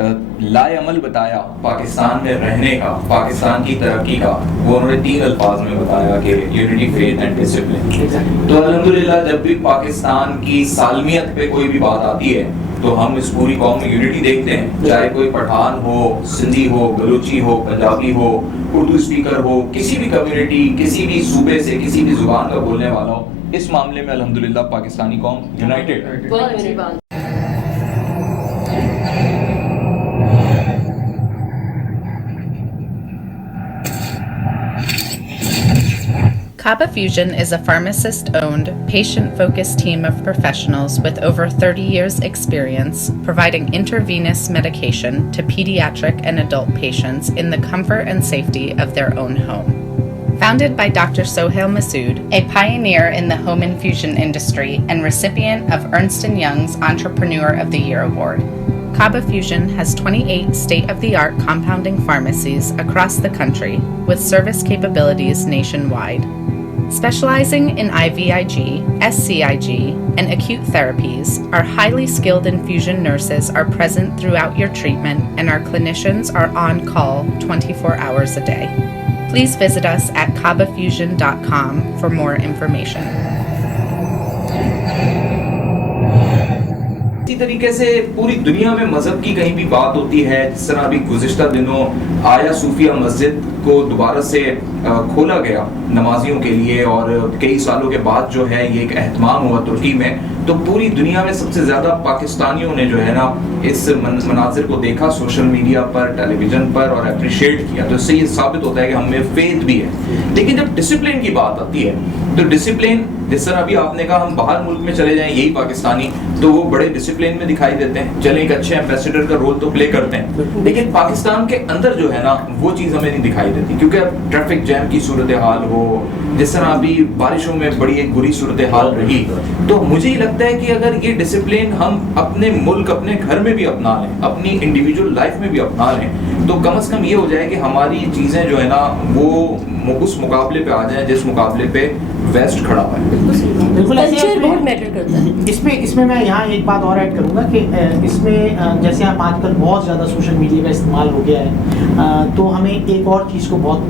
लाएअमल बताया पाकिस्तान में रहने का, पाकिस्तान की तरक्की का, वो उन्होंने 3 अल्फाज में बताया कि यूनिटी, फेथ एंड डिसिप्लिन। तो अल्हम्दुलिल्लाह जब भी पाकिस्तान की सालमियत पे कोई भी बात आती है तो हम इस पूरी कौम में यूनिटी देखते हैं, चाहे कोई पठान हो, सिंधी हो, बलूची हो, पंजाबी हो, उर्दू स्पीकर हो, किसी भी कम्युनिटी, किसी भी सूबे से, किसी भी जुबान का बोलने वाला हो, इस मामले में अल्हम्दुलिल्लाह पाकिस्तानी कौम यूनाइटेड। बहुत अच्छी बात। Kaba Fusion is a pharmacist-owned, patient-focused team of professionals with over 30 years' experience providing intravenous medication to pediatric and adult patients in the comfort and safety of their own home. Founded by Dr. Sohail Masood, a pioneer in the home infusion industry and recipient of Ernst & Young's Entrepreneur of the Year award, Kaba Fusion has 28 state-of-the-art compounding pharmacies across the country with service capabilities nationwide. Specializing in IVIG, SCIG, and acute therapies, our highly skilled infusion nurses are present throughout your treatment and our clinicians are on call 24 hours a day. Please visit us at kabafusion.com for more information. इसी तरीके से पूरी दुनिया में मजहब की कहीं भी बात होती है, जिस तरह अभी गुज़िश्ता दिनों आया सूफिया मस्जिद को दोबारा से खोला गया नमाजियों के लिए, और कई सालों के बाद जो है ये एक एहतमाम हुआ तुर्की में, तो पूरी दुनिया में सबसे ज़्यादा पाकिस्तानियों ने जो है ना इस मनाजिर को देखा सोशल मीडिया पर, टेलीविज़न पर, और अप्रिशिएट किया। तो इससे ये साबित होता है कि हमें फेथ भी है। लेकिन जब डिसिप्लिन की बात आती है तो डिसिप्लिन, जिस तरह अभी आपने कहा हम बाहर मुल्क में चले जाएं यही पाकिस्तानी, तो वो बड़े डिसिप्लिन में दिखाई देते हैं, चले एक अच्छे एम्बेसडर का रोल तो प्ले करते हैं, लेकिन पाकिस्तान के अंदर जो है ना वो चीज़ हमें नहीं दिखाई देती, क्योंकि अब ट्रैफिक जैम की सूरत हाल हो, जिस तरह अभी बारिशों में बड़ी एक बुरी सूरत हाल रही, तो मुझे लगता है कि अगर ये डिसिप्लिन हम अपने मुल्क, अपने घर में भी अपना लें, अपनी इंडिविजुअल लाइफ में भी अपना लें, तो कम से कम ये हो जाए कि हमारी चीज़ें जो है ना वो उस मुकाबले पे आ जाए जिस मुकाबले पे वेस्ट खड़ा हुआ है। बिल्कुल कल्चर बहुत मैटर करता है। इसमें मैं यहाँ एक बात और ऐड करूँगा कि इसमें जैसे आप आजकल बहुत ज़्यादा सोशल मीडिया का इस्तेमाल हो गया है, तो हमें एक और चीज़ को बहुत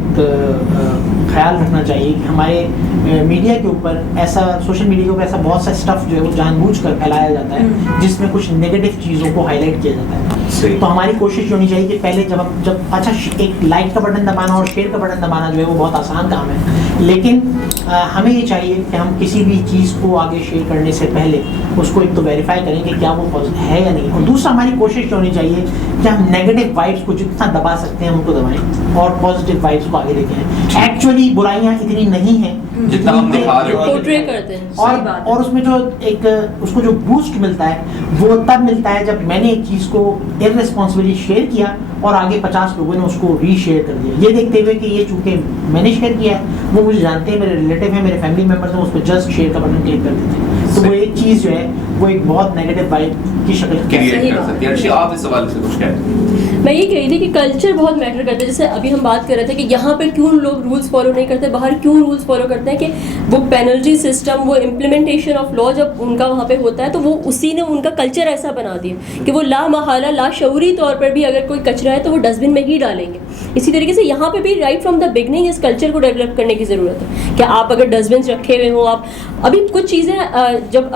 ख्याल रखना चाहिए कि हमारे मीडिया के ऊपर ऐसा, सोशल मीडिया के ऊपर ऐसा बहुत सा स्टफ जो है वो जानबूझकर फैलाया जाता है जिसमें कुछ नेगेटिव चीज़ों को हाईलाइट किया जाता है। तो हमारी कोशिश होनी चाहिए कि पहले जब अच्छा एक लाइक का बटन दबाना और शेयर का बटन दबाना जो है वो बहुत आसान काम है, लेकिन हमें ये चाहिए कि हम किसी भी चीज़ को आगे शेयर करने से पहले उसको एक तो वेरीफाई करें कि क्या वो है या नहीं, और दूसरा हमारी कोशिश होनी चाहिए कि हम नेगेटिव वाइब्स को जितना दबा सकते हैं उनको दबाएं और पॉजिटिव वाइब्स को आगे लेके आएं। एक्चुअली बुराइयां इतनी नहीं हैं जितना हम दिखा रहे पोर्ट्रे करते हैं, और उसमें जो एक उसको जो बूस्ट मिलता है वो तब मिलता है जब मैंने एक चीज़ को इररिस्पॉन्सिबली शेयर किया और आगे 50 लोगों ने उसको रीशेयर कर दिया, ये देखते हुए कि ये चूंकि मैंने शेयर किया है, वो मुझे जानते हैं, मेरे रिलेटिव हैं, मेरे फैमिली मेम्बर्स हैं, उस पर जस्ट शेयर का बटन क्लिक कर देते हैं, तो वो एक चीज़ जो है वो एक बहुत नेगेटिव वाइब की शक्ल क्रिएट कर सकती है। अर्शी, आप इस सवाल से कुछ कहें? मैं ये कह रही थी कि कल्चर बहुत मैटर करता है। जैसे अभी हम बात कर रहे थे कि यहाँ पे क्यों लोग रूल्स फॉलो नहीं करते, बाहर क्यों रूल्स फॉलो करते हैं, कि वो पेनल्टी सिस्टम, वो इम्प्लीमेंटेशन ऑफ लॉ जब उनका वहाँ पे होता है तो वो उसी ने उनका कल्चर ऐसा बना दिया कि वो लामहला, लाशऊरी तौर पर भी अगर कोई कचरा है तो वो डस्टबिन में ही डालेंगे। इसी तरीके से यहाँ पे भी राइट फ्रॉम द बिगनिंग इस कल्चर को डेवलप करने की ज़रूरत है कि आप अगर डस्टबिन रखे हुए हो, आप अभी कुछ चीज़ें जब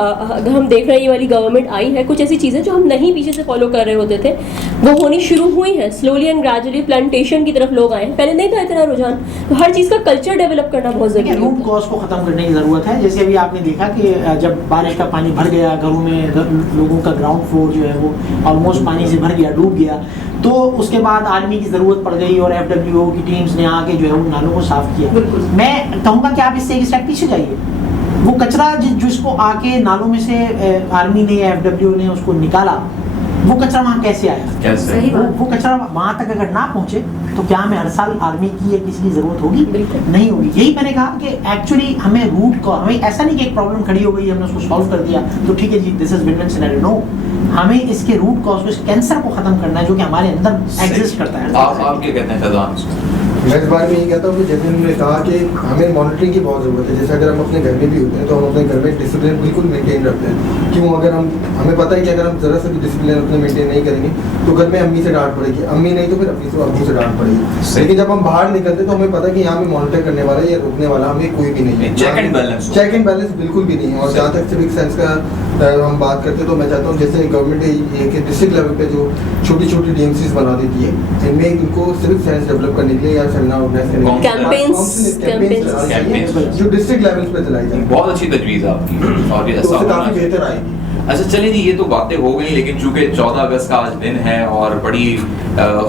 हम देख रहे हैं ये वाली गवर्नमेंट आई है, कुछ ऐसी चीज़ें जो हम नहीं पीछे से फॉलो कर रहे होते थे वो होनी शुरू हुई है स्लोली एंड ग्रेजुअली। प्लांटेशन की तरफ लोग आए हैं, पहले नहीं था इतना रुझान, तो हर चीज़ का कल्चर डेवलप करना बहुत ज़रूरी है। रूट कॉज को ख़त्म करने की ज़रूरत है। जैसे अभी आपने देखा कि जब बारिश का पानी भर गया घरों में, लोगों का ग्राउंड फ्लोर जो है वो ऑलमोस्ट पानी से भर गया, डूब गया, तो उसके बाद आर्मी की ज़रूरत पड़ गई और FWO की टीम्स ने आके जो है उन नालों को साफ किया। मैं कहूँगा कि आप इससे एक स्टेप पीछे जाइए, वो कचरा जिसको आके नालों में से आर्मी ने या FWO ने उसको निकाला, वो कचरा वहाँ कैसे आया? कैसे? वो कचरा वहाँ तक अगर ना पहुँचे तो क्या हमें हर साल आर्मी की या किसी की जरूरत होगी? नहीं होगी। यही मैंने कहा कि एक्चुअली हमें रूट कॉज, हमें ऐसा नहीं कि एक प्रॉब्लम खड़ी हो गई हमने उसको सॉल्व कर दिया तो ठीक है जी this is win-win scenario. No, हमें इसके रूट कॉज को, इस कैंसर को खत्म करना है जो कि हमारे अंदर एग्जिस्ट करता है। आप क्या कहते हैं फैजान? मैं इस बारे में यही कहता हूँ कि जैसे उन्होंने कहा कि हमें मॉनिटरिंग की बहुत ज़रूरत है। जैसे अगर हम अपने घर में भी होते हैं तो हम अपने घर में डिसिप्लिन बिल्कुल मेंटेन रखते हैं। क्यों? अगर हमें पता है कि अगर हम ज़रा से भी डिसिप्लिन अपने मेंटेन नहीं करेंगे तो घर में अम्मी से डांट पड़ेगी, अम्मी नहीं तो फिर अपनी से अब्बू से डांट पड़ेगी। लेकिन जब हम बाहर निकलते तो हमें पता है कि यहाँ पे मॉनिटर करने वाला या रोकने वाला हमें कोई भी नहीं है। चेक एंड बैलेंस बिल्कुल भी नहीं है। और जहाँ तक सिविक सेंस का हम बात करते तो मैं चाहता हूँ जैसे गवर्नमेंट के डिस्ट्रिक्ट लेवल पे जो छोटी छोटी DMCs बना देती है, इनमें इनको सिविक सेंस डेवलप करने के लिए या सेमिनार ऑर्गेनाइज करने जो डिस्ट्रिक्ट लेवल पे चलाई जाए। बहुत अच्छी तजवीज़ आपकी और ये तो काफी बेहतर आएगी। अच्छा चलिए जी, ये तो बातें हो गई, लेकिन चूंकि 14 अगस्त का आज दिन है और बड़ी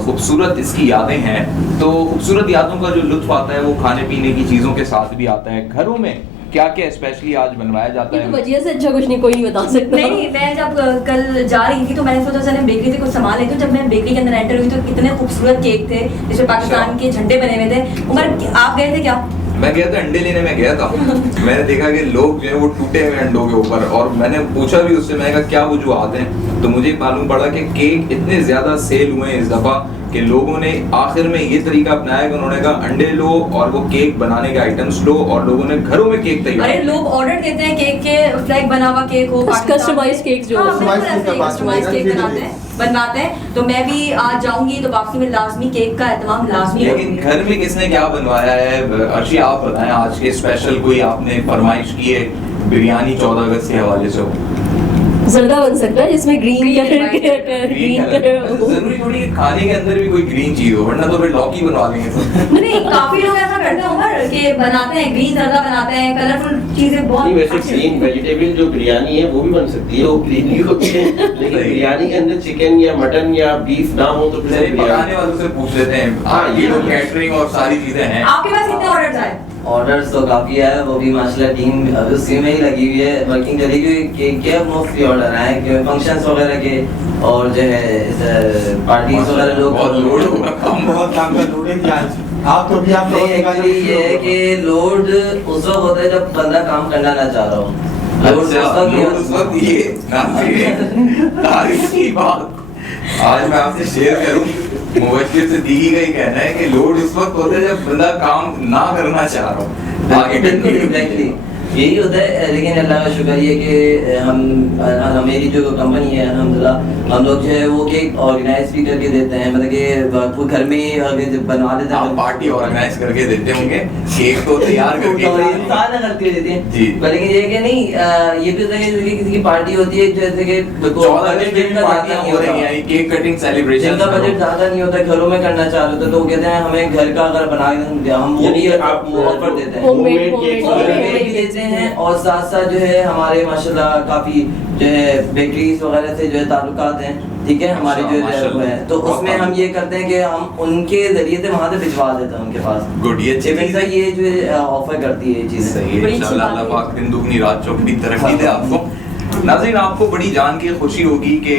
खूबसूरत इसकी यादें हैं, तो खूबसूरत यादों का जो लुत्फ आता है वो खाने पीने की चीज़ों के साथ भी आता है। घरों में क्या क्या स्पेशली आज बनवाया जाता है? वजह से अच्छा कुछ नहीं, कोई नहीं बता सकता। नहीं, मैं जब कल जा रही थी तो मैंने सोचा चले बेकरी से कुछ सामान लेती हूँ। जब मैं बेकरी के अंदर एंटर हुई तो कितने खूबसूरत केक थे जिसमें पाकिस्तान के झंडे बने हुए थे। उमर, आप गए थे क्या? मैं गया था, अंडे लेने में गया था। मैंने देखा कि लोग जो है वो टूटे हुए अंडों के ऊपर, और मैंने पूछा भी उससे, मैंने कहा क्या वजूहात हैं, तो मुझे मालूम पड़ा कि केक इतने ज्यादा सेल हुए हैं इस दफा कि लोगों ने आखिर में ये तरीका अपनाया कि उन्होंने कहा अंडे लो और वो केक बनाने के आइटम्स लो, और लोगों ने घरों में केक तैयार। अरे लोग ऑर्डर देते हैं केक के, फ्लैग बना हुआ केक हो, कस्टमाइज केक जो कस्टमाइज केक बनवाते हैं। तो मैं भी आज जाऊंगी तो वापसी में लाजमी केक का एहतमाम लाजमी। लेकिन घर में किसने क्या बनवाया है? अर्शी आप बताएं, आज के स्पेशल कोई आपने फरमाइश की है बिरयानी 14 अगस्त के हवाले से? जर्दा बन सकता है जिसमें ग्रीन कलर जरूरी थोड़ी है खाने के अंदर भी कोई ग्रीन चीज हो, वरना तो फिर लौकी बनवा लेंगे। नहीं, काफी लोग ऐसा करते हैं उमर कि बनाते हैं ग्रीन जर्दा बनाते हैं, कलरफुल चीजें बहुत। नहीं, वैसे ग्रीन वेजिटेबल जो बिरयानी है वो भी बन सकती है, वो ग्रीन ही होती है, लेकिन बिरयानी के अंदर चिकन या मटन या बीफ ना हो तो फिर पकाने वालों से पूछ लेते हैं। हाँ, ये लोग कैटरिंग और सारी चीजें हैं। आपके पास कितने ऑर्डर्स आए? ऑर्डर्स तो काफ़ी है, वो भी माशाल्लाह टीम उसी में ही लगी हुई है, वर्किंग करी हुई केक के मोस्टली ऑर्डर आए कि फंक्शंस वगैरह के, और जो है पार्टीज वगैरह लोग बहुत काम का लोड है कि आज आप तो भी आप नहीं, एक्चुअली ये है कि लोड उस वक्त होता है जब बंदा काम करना ना चाह रहा हो। उस वक्त ये तारीफ की बात आज मैं आपसे शेयर करूं, मुबश्शिर सिद्दीकी का ही कहना है कि लोड उस वक्त होता है जब बंदा काम ना करना चाह रहा हो। आगे एग्जैक्टली यही होता है। लेकिन अल्लाह का शुक्र ये कि हम मेरी जो कंपनी है अल्हम्दुलिल्लाह हम लोग जो है वो केक ऑर्गेनाइज भी करके देते हैं, मतलब कि घर में ही बनवा देते हैं। आप पार्टी ऑर्गेनाइज करके देते होंगे, केक तो तैयार करके इंसान करके देते हैं जी। लेकिन ये कि नहीं, ये भी होता है कि किसी की पार्टी होती है जैसे कि 14 अगस्त की पार्टियां हो रही हैं, केक कटिंग सेलिब्रेशन, जिनका बजट ज्यादा नहीं होता, घरों में करना चाह रहे तो वो कहते हैं हमें घर का अगर बना हम वो भी ऑफर देते हैं, होममेड केक हैं। और साथ साथ जो है हमारे माशाल्लाह काफी जो है बेकरीज वगैरह से जो है ताल्लुकात हैं, ठीक है हमारे जो है, तो उसमें हम ये करते हैं कि हम उनके जरिए से वहाँ से भिजवा देते हैं उनके पास। गुड, ये ये जो ऑफर करती है ये चीज़ सही है। इंशाल्लाह अल्लाह पाक दिन दुगनी रात चौगुनी तरक्की दे आपको। नाज़रीन, आपको बड़ी जान की खुशी होगी कि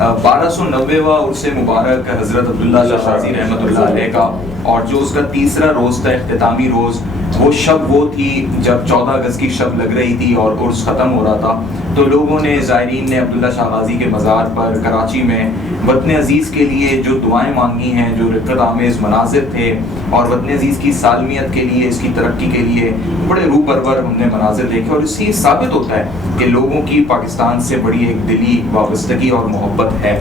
1290वां उर्स मुबारक हज़रत अब्दुल्ला शाहज़ी रहमतुल्लाह अलैह का, और जो उसका तीसरा रोज़ था, इख्तितामी रोज़, वो शब वो थी जब 14 अगस्त की शब लग रही थी और उर्स ख़त्म हो रहा था। तो लोगों ने, ज़ायरीन ने अब्दुल्ला शाह गाज़ी के मज़ार पर कराची में वतन अज़ीज़ के लिए जो दुआएं मांगी हैं, जो रिक़्क़त आमेज़ मनाज़िर थे, और वतन अज़ीज़ की सालमियत के लिए, इसकी तरक्की के लिए बड़े रूह परवर हमने मनाज़िर देखे, और इससे ये साबित होता है कि लोगों की पाकिस्तान से बड़ी एक दिली वाबस्तगी और मोहब्बत है।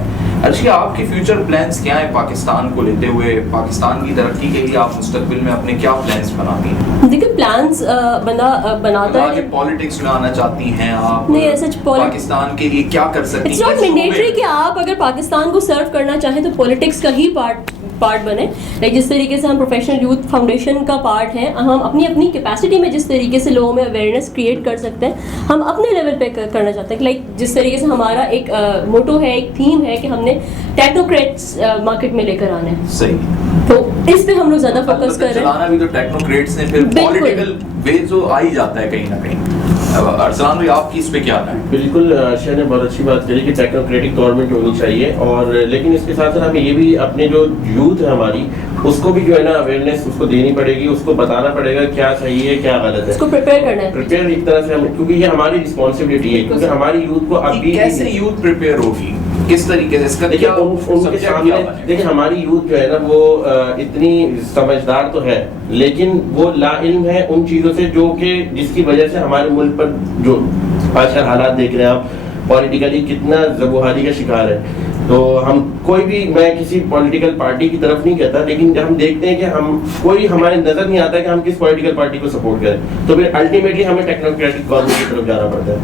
अच्छा, आपके फ्यूचर प्लान्स क्या हैं पाकिस्तान को लेते हुए? पाकिस्तान की तरक्की के लिए आप मुस्तकबिल में अपने क्या प्लान्स बनाती हैं? देखिए, प्लान्स बनाता है, पॉलिटिक्स में आना चाहती हैं आप? नहीं, ऐसा पाकिस्तान के लिए क्या कर सकती हैं? इट्स नॉट मैंडेटरी कि आप अगर पाकिस्तान को सर्व करना चाहें तो पॉलिटिक्स का ही पार्ट बने। लाइक जिस तरीके से हम प्रोफेशनल यूथ फाउंडेशन का पार्ट है, हम अपनी अपनी कैपेसिटी में जिस तरीके से लोगों में अवेयरनेस क्रिएट कर सकते हैं, हम अपने लेवल पे करना चाहते हैं। लाइक जिस तरीके से हमारा एक मोटो है, एक थीम है कि हमने टेक्नोक्रेट्स मार्केट में लेकर आना है। सही, तो इस पे हम लोग ज्यादा फोकस कर रहे हैं। चलाना भी तो टेक्नोक्रेट्स ने, फिर पॉलिटिकल वे जो आ ही जाता है कहीं ना कहीं। अरसलान भाई आपकी इस पे क्या राय है? बिल्कुल अर्शद ने बहुत अच्छी बात करी कि टेक्नोक्रेटिक गवर्नमेंट होनी चाहिए, और लेकिन इसके साथ साथ हमें ये भी अपने जो यूथ है हमारी उसको भी जो है ना अवेयरनेस उसको देनी पड़ेगी, उसको बताना पड़ेगा क्या सही है क्या गलत है, उसको प्रिपेयर करना है, प्रिपेयर एक तरह से हम, क्योंकि ये हमारी रिस्पॉन्सिबिलिटी है, क्योंकि हमारी यूथ को अभी कैसे यूथ प्रिपेयर होगी, किस तरीके से इसका क्या उनके सामने देखिए हमारी यूथ जो है ना वो इतनी समझदार तो है लेकिन वो लाइल्म है उन चीज़ों से जो कि जिसकी वजह से हमारे मुल्क पर जो आजकल हालात देख रहे हैं आप, पॉलिटिकली कितना ज़बूहारी का शिकार है। तो हम कोई भी, मैं किसी पॉलिटिकल पार्टी की तरफ नहीं कहता, लेकिन जब हम देखते हैं कि हम कोई हमारे नज़र नहीं आता कि हम किस पॉलिटिकल पार्टी को सपोर्ट करें, तो फिर अल्टीमेटली हमें टेक्नोक्रेटिक गवर्नमेंट की तरफ जाना पड़ता है।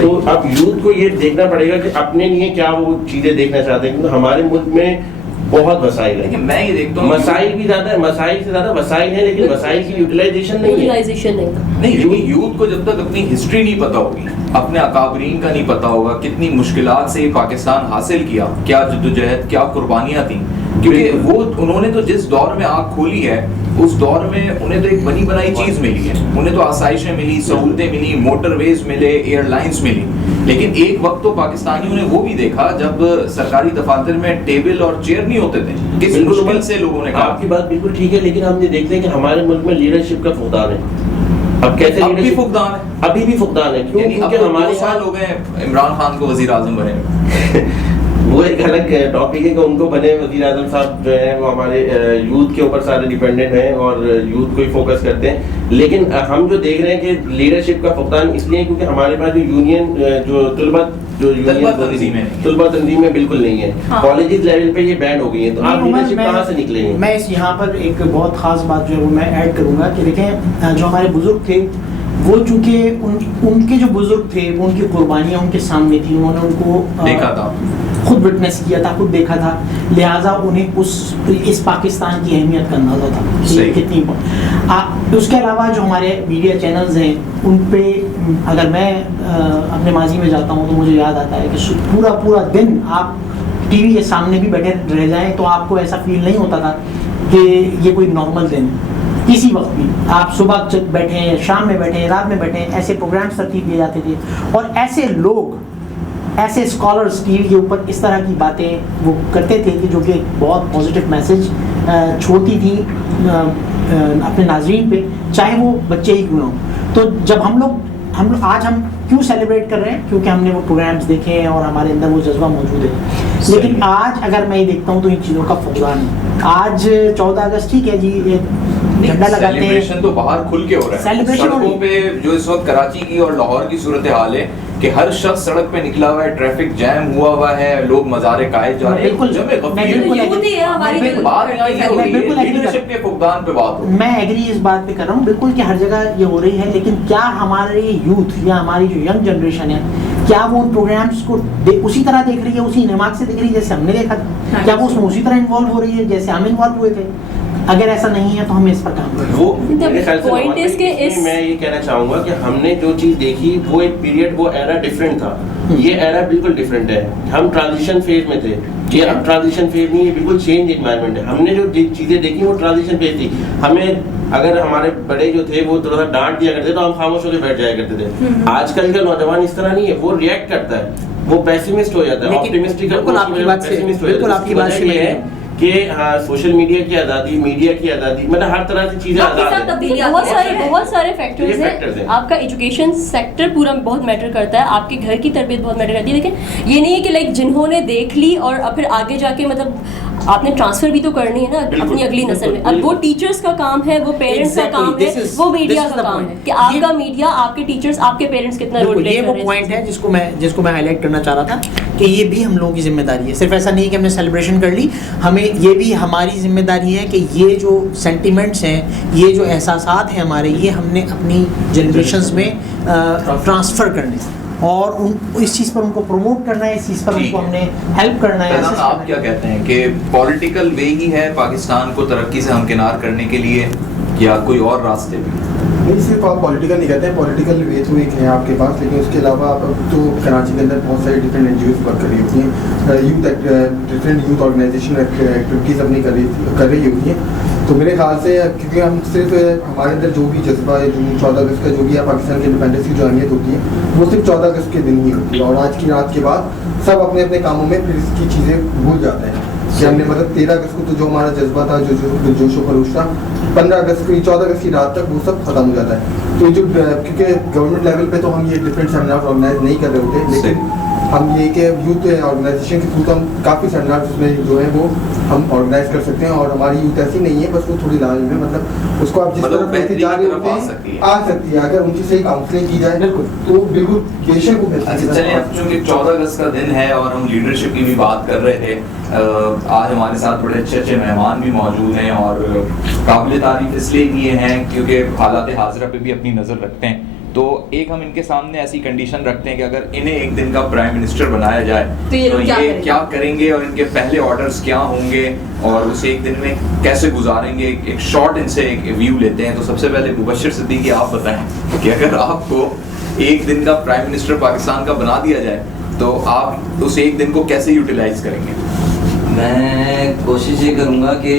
तो अब यूथ को ये देखना पड़ेगा कि अपने लिए क्या वो चीज़ें देखना चाहते हैं, क्योंकि हमारे मुल्क में बहुत वसाइल है, लेकिन मैं ये देखता हूँ मसाइल भी ज्यादा है, मसाइल से ज्यादा वसाइल है, लेकिन वसाइल की यूटिलाइजेशन नहीं है। नहीं, यूथ को जब तक अपनी हिस्ट्री नहीं पता होगी, अपने अकाबरीन का नहीं पता होगा, कितनी मुश्किलात से ये पाकिस्तान हासिल किया, क्या जद्दोजहद, क्या कुर्बानियां थी, क्योंकि वो उन्होंने तो जिस दौर में आँख खोली है उस दौर में उन्हें तो एक बनी बनाई चीज मिली है, उन्हें तो आसाइशें मिली, सहूलतें मिली, मोटरवेज मिले, एयरलाइंस मिली, लेकिन एक वक्त तो पाकिस्तानियों ने वो भी देखा जब सरकारी दफातर में टेबल और चेयर नहीं होते थे, किस मुश्किल से लोगों ने कहा। आपकी बात बिल्कुल ठीक है, लेकिन हम ये देखते हैं कि हमारे मुल्क में लीडरशिप का फुकदान है। अब कैसे अब भी फुकदान है, अभी भी फुकदान है, क्योंकि हमारे 2 साल हो गए इमरान खान को वजीर आजम बने। वो एक अलग टॉपिक है कि उनको बने वज़ीर आज़म साहब जो है वो हमारे यूथ के ऊपर सारे डिपेंडेंट हैं और यूथ को ही फोकस करते हैं, लेकिन हम जो देख रहे हैं कि लीडरशिप का फुकदान इसलिए क्योंकि हमारे पास जो यूनियन जो तलबा तंजीम में बिल्कुल नहीं है, कॉलेज लेवल पे ये बैंड हो गई है, तो आप लीडरशिप कहाँ से निकलेंगे? मैं इस यहाँ पर एक बहुत खास बात जो है वो मैं ऐड करूँगा कि देखें जो हमारे बुजुर्ग थे वो चूँकि उनके जो बुजुर्ग थे वो उनकी कुर्बानियाँ उनके सामने थी, उन्होंने उनको देखा था, खुद विटनेस किया था, खुद देखा था, लिहाजा उन्हें इस पाकिस्तान की अहमियत का अंदाज़ा था कि कितनी। उसके अलावा जो हमारे मीडिया चैनल्स हैं उन पे अगर मैं अपने माजी में जाता हूँ तो मुझे याद आता है कि पूरा दिन आप टीवी के सामने भी बैठे रह जाएं तो आपको ऐसा फील नहीं होता था कि ये कोई नॉर्मल दिन, किसी वक्त भी आप सुबह बैठे, शाम में बैठे, रात में बैठे, ऐसे प्रोग्राम्स तरतीब दिए जाते थे और ऐसे लोग, ऐसे स्कॉलर्स टीवी के ऊपर इस तरह की बातें वो करते थे कि जो कि बहुत पॉजिटिव मैसेज छोड़ती थी अपने नाज़रीन पे, चाहे वो बच्चे ही क्यों ना हो। तो जब हम लोग आज हम क्यों सेलिब्रेट कर रहे हैं, क्योंकि हमने वो प्रोग्राम्स देखे हैं और हमारे अंदर वो जज्बा मौजूद है। लेकिन आज अगर मैं ये देखता हूँ तो इन चीज़ों का फुकदान है। आज 14 अगस्त ठीक है जी, झंडा लगाते हैं, सेलिब्रेशन तो बाहर खुल के हो रहा है, सड़कों पे जो इस वक्त कराची की और लाहौर की सूरत हाल है कि हर शख्स सड़क पे निकला हुआ है, ट्रैफिक जैम हुआ है, लोग मज़ारे कायद जा रहे हैं, लीडरशिप के फुकदान पे बात हो। मैं एग्री इस बात पे कर रहा हूँ बिल्कुल कि हर जगह ये हो रही है, लेकिन क्या हमारे यूथ या हमारी जो यंग जनरेशन है क्या वो उन प्रोग्राम्स को उसी तरह देख रही है, उसी नमाज से देख रही है जैसे हमने देखा था? क्या वो उसमें उसी तरह इन्वॉल्व हो रही है जैसे हम इन्वॉल्व हुए थे? अगर ऐसा नहीं है तो हमें इस पर काम करना वो मेरे ख्याल से मैं ये कहना चाहूँगा कि हमने जो चीज़ देखी वो एक पीरियड, वो एरा डिफरेंट था, ये एरा बिल्कुल डिफरेंट है। हम ट्रांजिशन फेज में थे, ये अब ट्रांजिशन फेज नहीं है, बिल्कुल चेंज एनवायरनमेंट है। हमने जो चीज़ें देखी वो ट्रांजिशन फेज थी। हमें अगर हमारे बड़े जो थे वो थोड़ा सा डांट दिया करते तो हम खामोश होकर बैठ जाया करते थे। आजकल का नौजवान इस तरह नहीं है, वो रिएक्ट करता है, वो पेसिमिस्ट हो जाता है, ऑप्टिमिस्टिक बिल्कुल आपकी बात से है कि हाँ सोशल मीडिया की आज़ादी, मीडिया की आज़ादी, मतलब हर तरह से चीज़ें आज़ाद हैं। बहुत सारे फैक्टर्स हैं। आपका एजुकेशन सेक्टर पूरा बहुत मैटर करता है, आपके घर की तरबियत बहुत मैटर करती है, लेकिन ये नहीं है कि लाइक जिन्होंने देख ली और फिर आगे जाके मतलब आपने ट्रांसफर भी तो करनी है ना अपनी अगली नस्ल में। अब वो टीचर्स का काम है, वो पेरेंट्स का काम है, वो मीडिया का काम है कि आपका मीडिया, आपके टीचर्स, आपके पेरेंट्स कितना रोल प्ले कर रहे हैं। ये वो पॉइंट है जिसको मैं हाईलाइट करना चाह रहा था कि ये भी हम लोगों की जिम्मेदारी है। सिर्फ ऐसा नहीं कि हमने सेलिब्रेशन कर ली, हमें ये भी हमारी जिम्मेदारी है कि ये जो सेंटिमेंट्स हैं, ये जो एहसासात हैं हमारे, ये हमने अपनी जनरेशंस में ट्रांसफ़र करने और इस चीज़ पर उनको प्रमोट करना है, इस चीज़ पर उनको हमने हेल्प करना है। आप क्या कहते हैं कि पॉलिटिकल वे ही है पाकिस्तान को तरक्की से हमकिनार करने के लिए या कोई और रास्ते भी? नहीं, सिर्फ आप पॉलिटिकल नहीं कहते हैं, पॉलिटिकल वे तो एक है आपके पास, लेकिन उसके अलावा आप तो कराची के अंदर बहुत सारी डिफरेंट NGOs वर्क कर रही होती हैं, डिफरेंट यूथ ऑर्गेनाइजेशन एक्टिविटीज़ अपनी कर रही होती हैं। तो मेरे ख्याल से क्योंकि हम सिर्फ हमारे अंदर जो भी जज्बा है, जो 14 अगस्त का जो भी है पाकिस्तान की इंडिपेंडेंस की जो अहमियत होती है वो सिर्फ 14 अगस्त के दिन ही होती है, और आज की रात के बाद सब अपने अपने कामों में फिर इसकी चीज़ें भूल जाते हैं कि हमने मतलब 13 अगस्त को तो जो हमारा जज्बा था, जो जोश व खरोश था, 15 अगस्त को 14 अगस्त की रात तक वो सब खत्म हो जाता है। तो जो क्योंकि गवर्नमेंट लेवल पे तो हम ये डिफरेंट सेमिनार ऑर्गेनाइज नहीं कर रहे होते, लेकिन हम ये कि यूथ ऑर्गेनाइजेशन के थ्रू तो हम काफ़ी सेमिनार उसमें जो है वो हम ऑर्गेनाइज कर सकते हैं, और हमारी यूथ ऐसी नहीं है, बस वो थोड़ी लाल में मतलब उसको आप जिस तरफ लेके जा रहे होते हैं आ सकती है, अगर उनकी सही काउंसलिंग की जाए तो बिल्कुल बेशक वो चलिए, अब चूंकि 14 अगस्त का दिन है और हम लीडरशिप की भी बात कर रहे थे, आज हमारे साथ बड़े अच्छे अच्छे मेहमान भी मौजूद हैं और काबिल तारीफ इसलिए किए हैं क्योंकि हालात हाज़िरा पे भी अपनी नज़र रखते हैं। तो एक हम इनके सामने ऐसी कंडीशन रखते हैं कि अगर इन्हें एक दिन का प्राइम मिनिस्टर बनाया जाए तो ये क्या करेंगे और इनके पहले ऑर्डर्स क्या होंगे और उसे एक दिन में कैसे गुजारेंगे। एक शॉर्ट इनसे एक व्यू लेते हैं। तो सबसे पहले मुबश्शिर सिद्दीकी आप बताएं कि अगर आपको एक दिन का प्राइम मिनिस्टर पाकिस्तान का बना दिया जाए तो आप उस एक दिन को कैसे यूटिलाइज करेंगे? मैं कोशिश ये करूँगा कि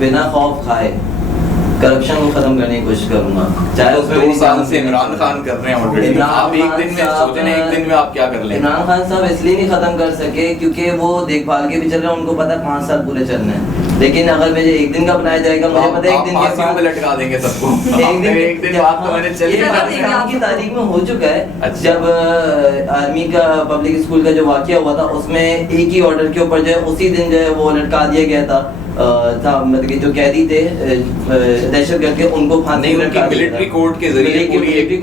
बिना खौफ खाए करप्शन को खत्म करने की कोशिश करूंगा। चाहे उसमें 2 साल से इमरान खान कर रहे हैं ऑलरेडी, आप एक दिन में सोचें ना, एक दिन में आप क्या कर लेंगे? इमरान खान साहब इसलिए नहीं खत्म कर सके क्योंकि वो देखभाल के भी चल रहे हैं, उनको पता है 5 साल पूरे चलने हैं। लेकिन अगर मुझे एक दिन का बनाया जाएगा, मुझे पता है एक दिन के बाद लटका देंगे सबको। एक दिन बाद तो मैंने की तारीख में हो चुका है। जब आर्मी का पब्लिक स्कूल का जो वाकया हुआ था उसमें एक ही ऑर्डर के ऊपर जो है उसी दिन जो है वो लटका दिया गया था मतलब कि जो कैदी थे दहशतगर्द के, उनको फांसी मिलिट्री कोर्ट के जरिए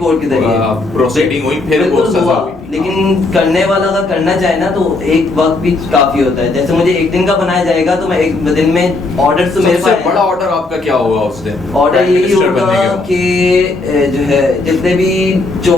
प्रोसीडिंग हुई, फिर वो सजा हुई। लेकिन करने वाला अगर करना चाहे ना तो एक वक्त भी काफी होता है। जैसे मुझे एक दिन का बनाया जाएगा तो मैं एक दिन में ऑर्डर तो मेरे पास बड़ा ऑर्डर आपका क्या होगा उस दिन? ऑर्डर यही होगा कि जो है जितने भी जो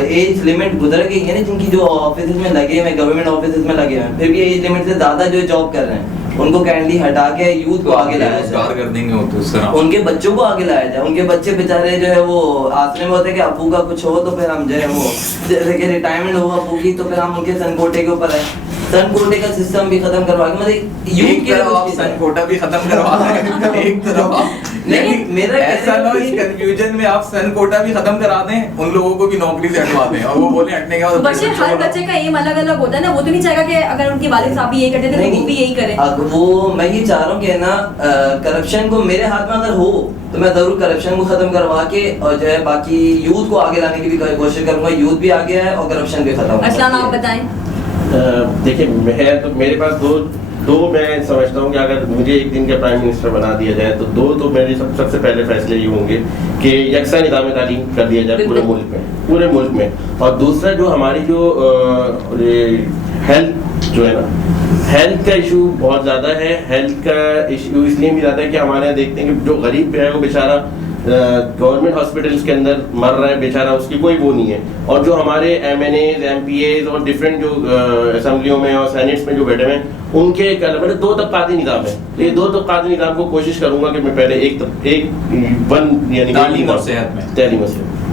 एज लिमिट गुजर गई है ना, जिनकी जो ऑफिस में लगे हुए, गवर्नमेंट ऑफिस में लगे हुए, फिर भी एज लिमिट से ज्यादा जो जॉब कर रहे हैं उनको कैंडली हटा के यूथ को आगे लाया जाए, कर देंगे तो इस तरह उनके बच्चों को आगे लाया जाए। उनके बच्चे बेचारे जो है वो आसरे में होते हैं कि अबू का कुछ हो तो फिर हम जो है वो जैसे कि रिटायरमेंट हो अबू की तो फिर हम उनके सन कोटे के ऊपर आए, सन कोटे का सिस्टम भी खत्म करवा के मतलब यूथ के आप सन कोटा भी खत्म करवा रहे हैं एक तरफ, लेकिन मेरा ऐसा ना इस कंफ्यूजन में आप सन कोटा भी खत्म करा दें, उन लोगों को भी नौकरी से हटवा दें और वो बोले हटने के बाद बच्चे हर बच्चे का एम अलग अलग होता है ना, वो तो नहीं चाहेगा कि अगर उनके वालिद साहब भी यही करते थे तो वो भी यही करें। वो मैं ये चाह रहा हूँ कि ना करप्शन को मेरे हाथ में अगर हो तो मैं जरूर करप्शन को खत्म करवा के और जो है बाकी यूथ को आगे लाने की भी कोशिश करूंगा। यूथ भी आगे है और करप्शन भी खत्म। अस्सलाम, आप बताएं। देखिए मैं तो मेरे पास दो मैं समझता हूँ कि अगर मुझे एक दिन का प्राइम मिनिस्टर बना दिया जाए तो दो तो मेरे सबसे पहले फैसले ये होंगे कि यकसा निज़ाम तालीम कर दिया जाए पूरे मुल्क में। और दूसरा जो हमारी जो हेल्थ जो है ना, हेल्थ का इशू बहुत ज़्यादा है। हेल्थ का इशू इसलिए भी ज़्यादा है कि हमारे यहाँ देखते हैं कि जो गरीब है वो बेचारा गवर्नमेंट हॉस्पिटल्स के अंदर मर रहा है बेचारा, उसकी कोई वो नहीं है। और जो हमारे MNAs, MPAs और डिफरेंट जो असेंबलियों में और सेनेट्स में जो बैठे हैं उनके मतलब 2 तबकाती निज़ाम है। ये 2 तबकाती निज़ाम को कोशिश करूंगा कि मैं पहले यानी तालीम और सेहत में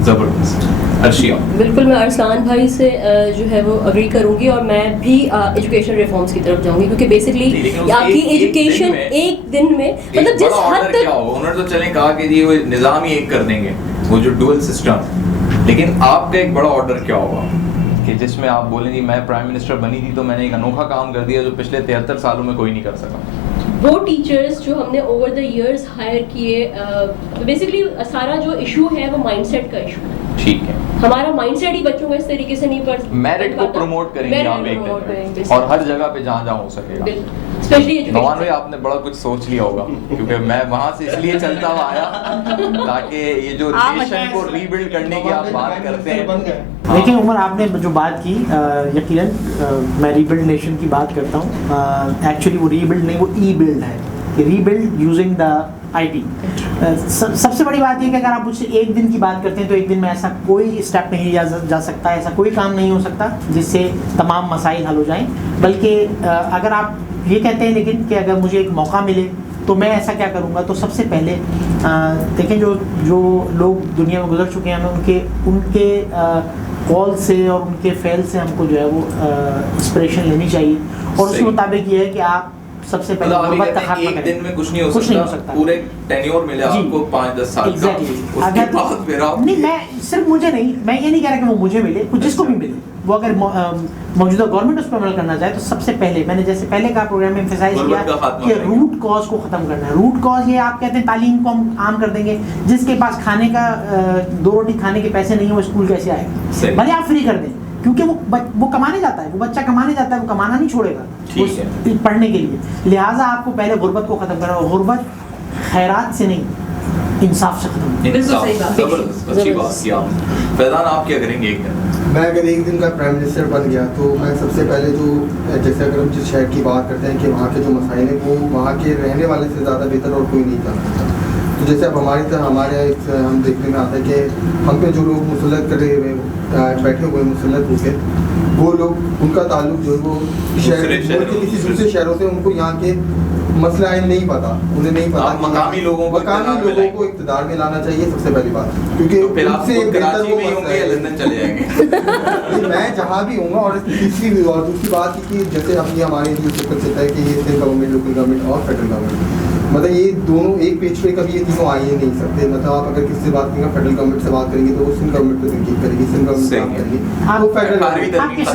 जबरदस्त। अर्शिया, बिल्कुल मैं अरसलान भाई से जो है वो अग्री करूंगी और मैं भी एजुकेशन रिफॉर्म्स की तरफ जाऊंगी क्योंकि बेसिकली आपकी एजुकेशन एक दिन में मतलब जिस हद तक उन्होंने तो चले कहा कि ये निज़ाम ही एक कर देंगे वो जो डुअल सिस्टम, लेकिन आपका एक बड़ा ऑर्डर क्या होगा कि जिसमें आप बोलेंगे मैं प्राइम मिनिस्टर बनी थी तो मैंने एक अनोखा काम कर दिया जो पिछले 73 सालों में कोई नहीं कर सका। वो टीचर्स जो हमने ओवर द इयर्स हायर किए, बेसिकली सारा जो इशू है वो माइंडसेट का इशू है। ठीक है, हमारा माइंडसेट ही बच्चों को इस तरीके से नहीं पढ़ मेरिट को प्रमोट करेंगे आप एक दिन और हर जगह पे जहाँ हो सकेगा। स्पेशली नवान भाई आपने बड़ा कुछ सोच लिया होगा क्योंकि मैं वहाँ से इसलिए चलता हुआ आया ताकि ये जो नेशन को रीबिल्ड करने की आप बात करते हैं। देखिए उमर, आपने जो बात की यकीनन मैं रीबिल्ड नेशन की बात करता हूँ। एक्चुअली वो रीबिल्ड नहीं, वो ई-बिल्ड है कि रीबिल्ड यूजिंग द IT। सबसे बड़ी बात ये कि अगर आप मुझसे एक दिन की बात करते हैं तो एक दिन में ऐसा कोई स्टेप नहीं लिया जा सकता, ऐसा कोई काम नहीं हो सकता जिससे तमाम मसाइल हल हो जाएं। बल्कि अगर आप ये कहते हैं लेकिन कि अगर मुझे एक मौका मिले तो मैं ऐसा क्या करूँगा, तो सबसे पहले देखें जो लोग दुनिया में गुजर चुके हैं हमें उनके कॉल से और उनके फेल से हमको जो है वो इंस्पिरेशन लेनी चाहिए और उसके मुताबिक ये है कि आप सबसे पहले मतलब गुर्बत का खात्मा एक करें। दिन में कुछ नहीं हो कुछ नहीं हो सकता, सकता। पूरे टेन्योर मिले जी। आपको 5-10 साल का, Exactly. उसके बाद फिर आप नहीं, मैं सिर्फ मुझे नहीं, मैं ये नहीं कह रहा कि वो मुझे मिले, कुछ जिसको भी मिले, वो अगर मौजूदा गवर्नमेंट उस पर अमल करना चाहे तो सबसे पहले मैंने जैसे पहले का प्रोग्राम में एम्फसाइज किया गुर्बत का खात्मा कि करेंगे। रूट कॉज को खत्म करना है। रूट कॉज ये आप कहते हैं तालीम को हम आम कर देंगे, जिसके पास खाने का 2 रोटी खाने के पैसे नहीं है वो स्कूल कैसे आएगा? सही। भले आप फ्री कर दें, क्योंकि वो कमाने जाता है, वो बच्चा कमाने जाता है, वो कमाना नहीं छोड़ेगा ठीक है। पढ़ने के लिए। लिहाजा आपको पहले गुर्बत को खत्म करना है। गुर्बत खैरात से नहीं, इंसाफ से खत्म होगी। बिल्कुल सही बात। जबरदस्त, अच्छी बात की आपने। फैजान, आप क्या करेंगे एक दिन? मैं अगर एक दिन का प्राइम मिनिस्टर बन गया तो मैं सबसे पहले जो जैसे अगर हम जिस शहर की बात करते हैं कि वहाँ के जो मसाइल हैं वो वहाँ के रहने वाले से ज़्यादा बेहतर और कोई नहीं कर सकता। तो जैसे अब हमारी तरह हमारे हम देखने में आता है कि हम पे जो लोग मुसल्लत कर रहे हुए बैठे हुए मुसल्लत होकर, वो लोग उनका ताल्लुक जो है वो शहर के किसी दूसरे शहरों से, उनको यहाँ के मसला नहीं पता, उन्हें नहीं पता। मकामी लोगों को इक़्तिदार में लाना चाहिए सबसे पहली बात, क्योंकि फिर आप उनसे बेहतर कराची वो में ही होंगे या मसला है। लंदन चले जाएंगे? मैं जहाँ भी हूँ। और दूसरी बात कि जैसे अपनी हमारे जो चलता है कि ये स्टेट गवर्नमेंट, लोकल गवर्नमेंट और फेडरल गवर्नमेंट, मतलब ये दोनों एक पेज पे कभी ये तीनों आ ही नहीं सकते। मतलब आप अगर किसी से बात करेंगे, फेडरल गवर्नमेंट से बात करेंगे तो वो सिंध गवर्नमेंट पे तनकीद करेगी, सिंध गवर्नमेंट से बात करेगी तो फेडरल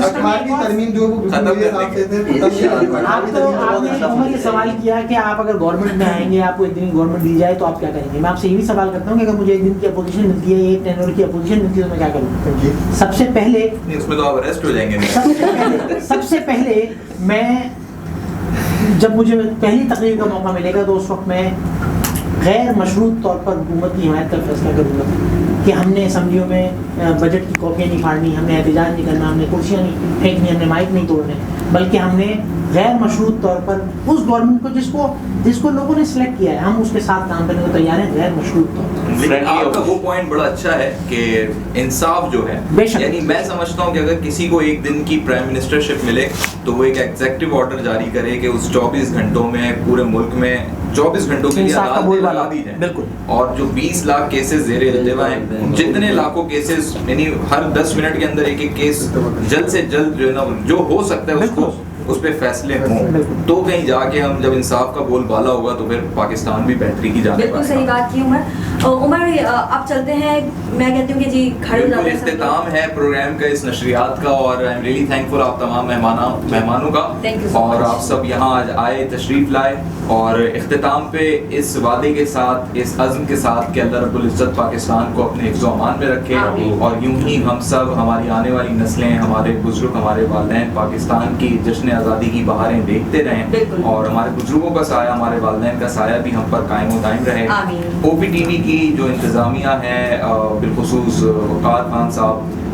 अखबार की तरमीम जो वो मेरे हिसाब से आपने ये सवाल किया कि आप अगर गवर्नमेंट में आएंगे, आपको एक दिन गवर्नमेंट दी जाए तो आप क्या करेंगे? मैं आपसे ये भी सवाल करता हूँ कि अगर मुझे एक दिन की अपोजिशन मिलती है, एक टेन्योर की अपोजिशन मिलती है तो मैं क्या करूँ? सबसे पहले उसमें तो आप अरेस्ट हो जाएंगे। सबसे पहले मैं, जब मुझे पहली तकरीर का मौका मिलेगा तो उस वक्त मैं गैर मशरूत तौर पर हुकूमत की हिमायत का फैसला करूँगा कि हमने असम्बलियों में बजट की कॉपियाँ नहीं फाड़नी, हमने एहतजाज नहीं करना, हमने कुर्सियाँ नहीं फेंकनी, हमने माइक नहीं तोड़ने, बल्कि हमने गैर मशरूत तौर पर उस गवर्नमेंट को जिसको लोगों ने सिलेक्ट किया है, हम उसके साथ काम करने को तैयार हैं गैर मशरूत तौर पर। लेकिन आपका वो पॉइंट बड़ा अच्छा है कि इंसाफ जो है, यानी मैं समझता हूँ कि अगर किसी को एक दिन की प्राइम मिनिस्टरशिप मिले तो वो एक एग्जीक्यूटिव ऑर्डर जारी करे कि उस 24 घंटों में पूरे मुल्क में 24 घंटों के लिए अदालतें लगा दी जाए। बिल्कुल। और जो 20 लाख केसेस ज़ेरे इल्तिवा हैं, जितने लाखों केसेस, यानी हर 10 मिनट के अंदर एक केस जल्द से जल्द जो है ना, जो हो सकता है उसको उस पर फैसले हों, तो कहीं जाके हम जब इंसाफ का बोलबाला होगा तो फिर पाकिस्तान भी बेहतरी की जाने बिल्कुल सही बात की उमर अब चलते हैं। मैं कहती हूँ कि जी खड़े हो जाते हैं। इख्तिताम है प्रोग्राम का, इस नशरियात का, और आई एम रियली थैंकफुल आप तमाम मेहमानों का, और आप सब यहाँ आज आए, तशरीफ लाए, और इख्तिताम पे इस वादे के साथ, इस अज़्म के साथ कि अल्लाह रब्बुल इज़्ज़त पाकिस्तान को अपने हिफ्ज़ व अमान में रखे, और यूं ही हम सब, हमारी आने वाली नस्लें, हमारे बुजुर्ग, हमारे वालिदैन पाकिस्तान की जश्न आज़ादी की बहारें देखते रहें, और हमारे बुजुर्गों का साया, हमारे वालिदैन का साया भी हम पर कायम व दायम रहे। OPTV की जो इंतज़ामिया है, बिलखुसूस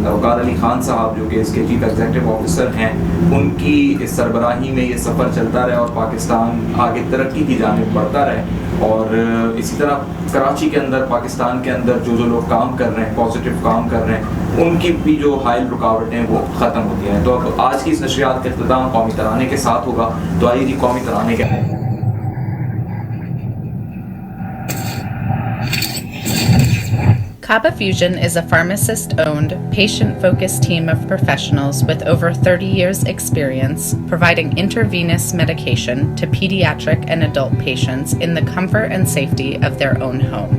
वक़ार अली खान साहब जो कि इसके चीफ एग्जीक्यूटिव ऑफिसर हैं, उनकी इस सरबराही में ये सफ़र चलता रहे और पाकिस्तान आगे तरक्की की जानिब बढ़ता रहे। और इसी तरह कराची के अंदर, पाकिस्तान के अंदर जो लोग काम कर रहे हैं, पॉजिटिव काम कर रहे हैं, उनकी भी जो हाइल रुकावटें वो ख़त्म होती हैं। तो अब आज की इस नशरियात का इख्तिताम कौमी तराने के साथ होगा, तो आइए जी कौमी तराने के हैं। Kaba Fusion is a pharmacist-owned, patient-focused team of professionals with over 30 years' experience providing intravenous medication to pediatric and adult patients in the comfort and safety of their own home.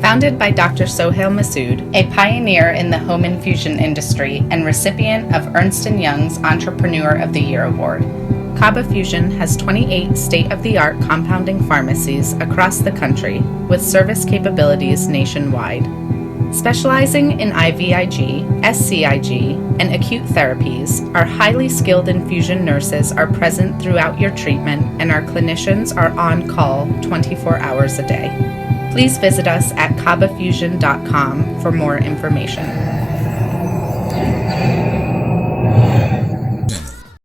Founded by Dr. Sohail Masood, a pioneer in the home infusion industry and recipient of Ernst & Young's Entrepreneur of the Year award, Kaba Fusion has 28 state-of-the-art compounding pharmacies across the country with service capabilities nationwide. Specializing in IVIG, SCIG, and acute therapies, our highly skilled infusion nurses are present throughout your treatment, and our clinicians are on call 24 hours a day. Please visit us at kabafusion.com for more information.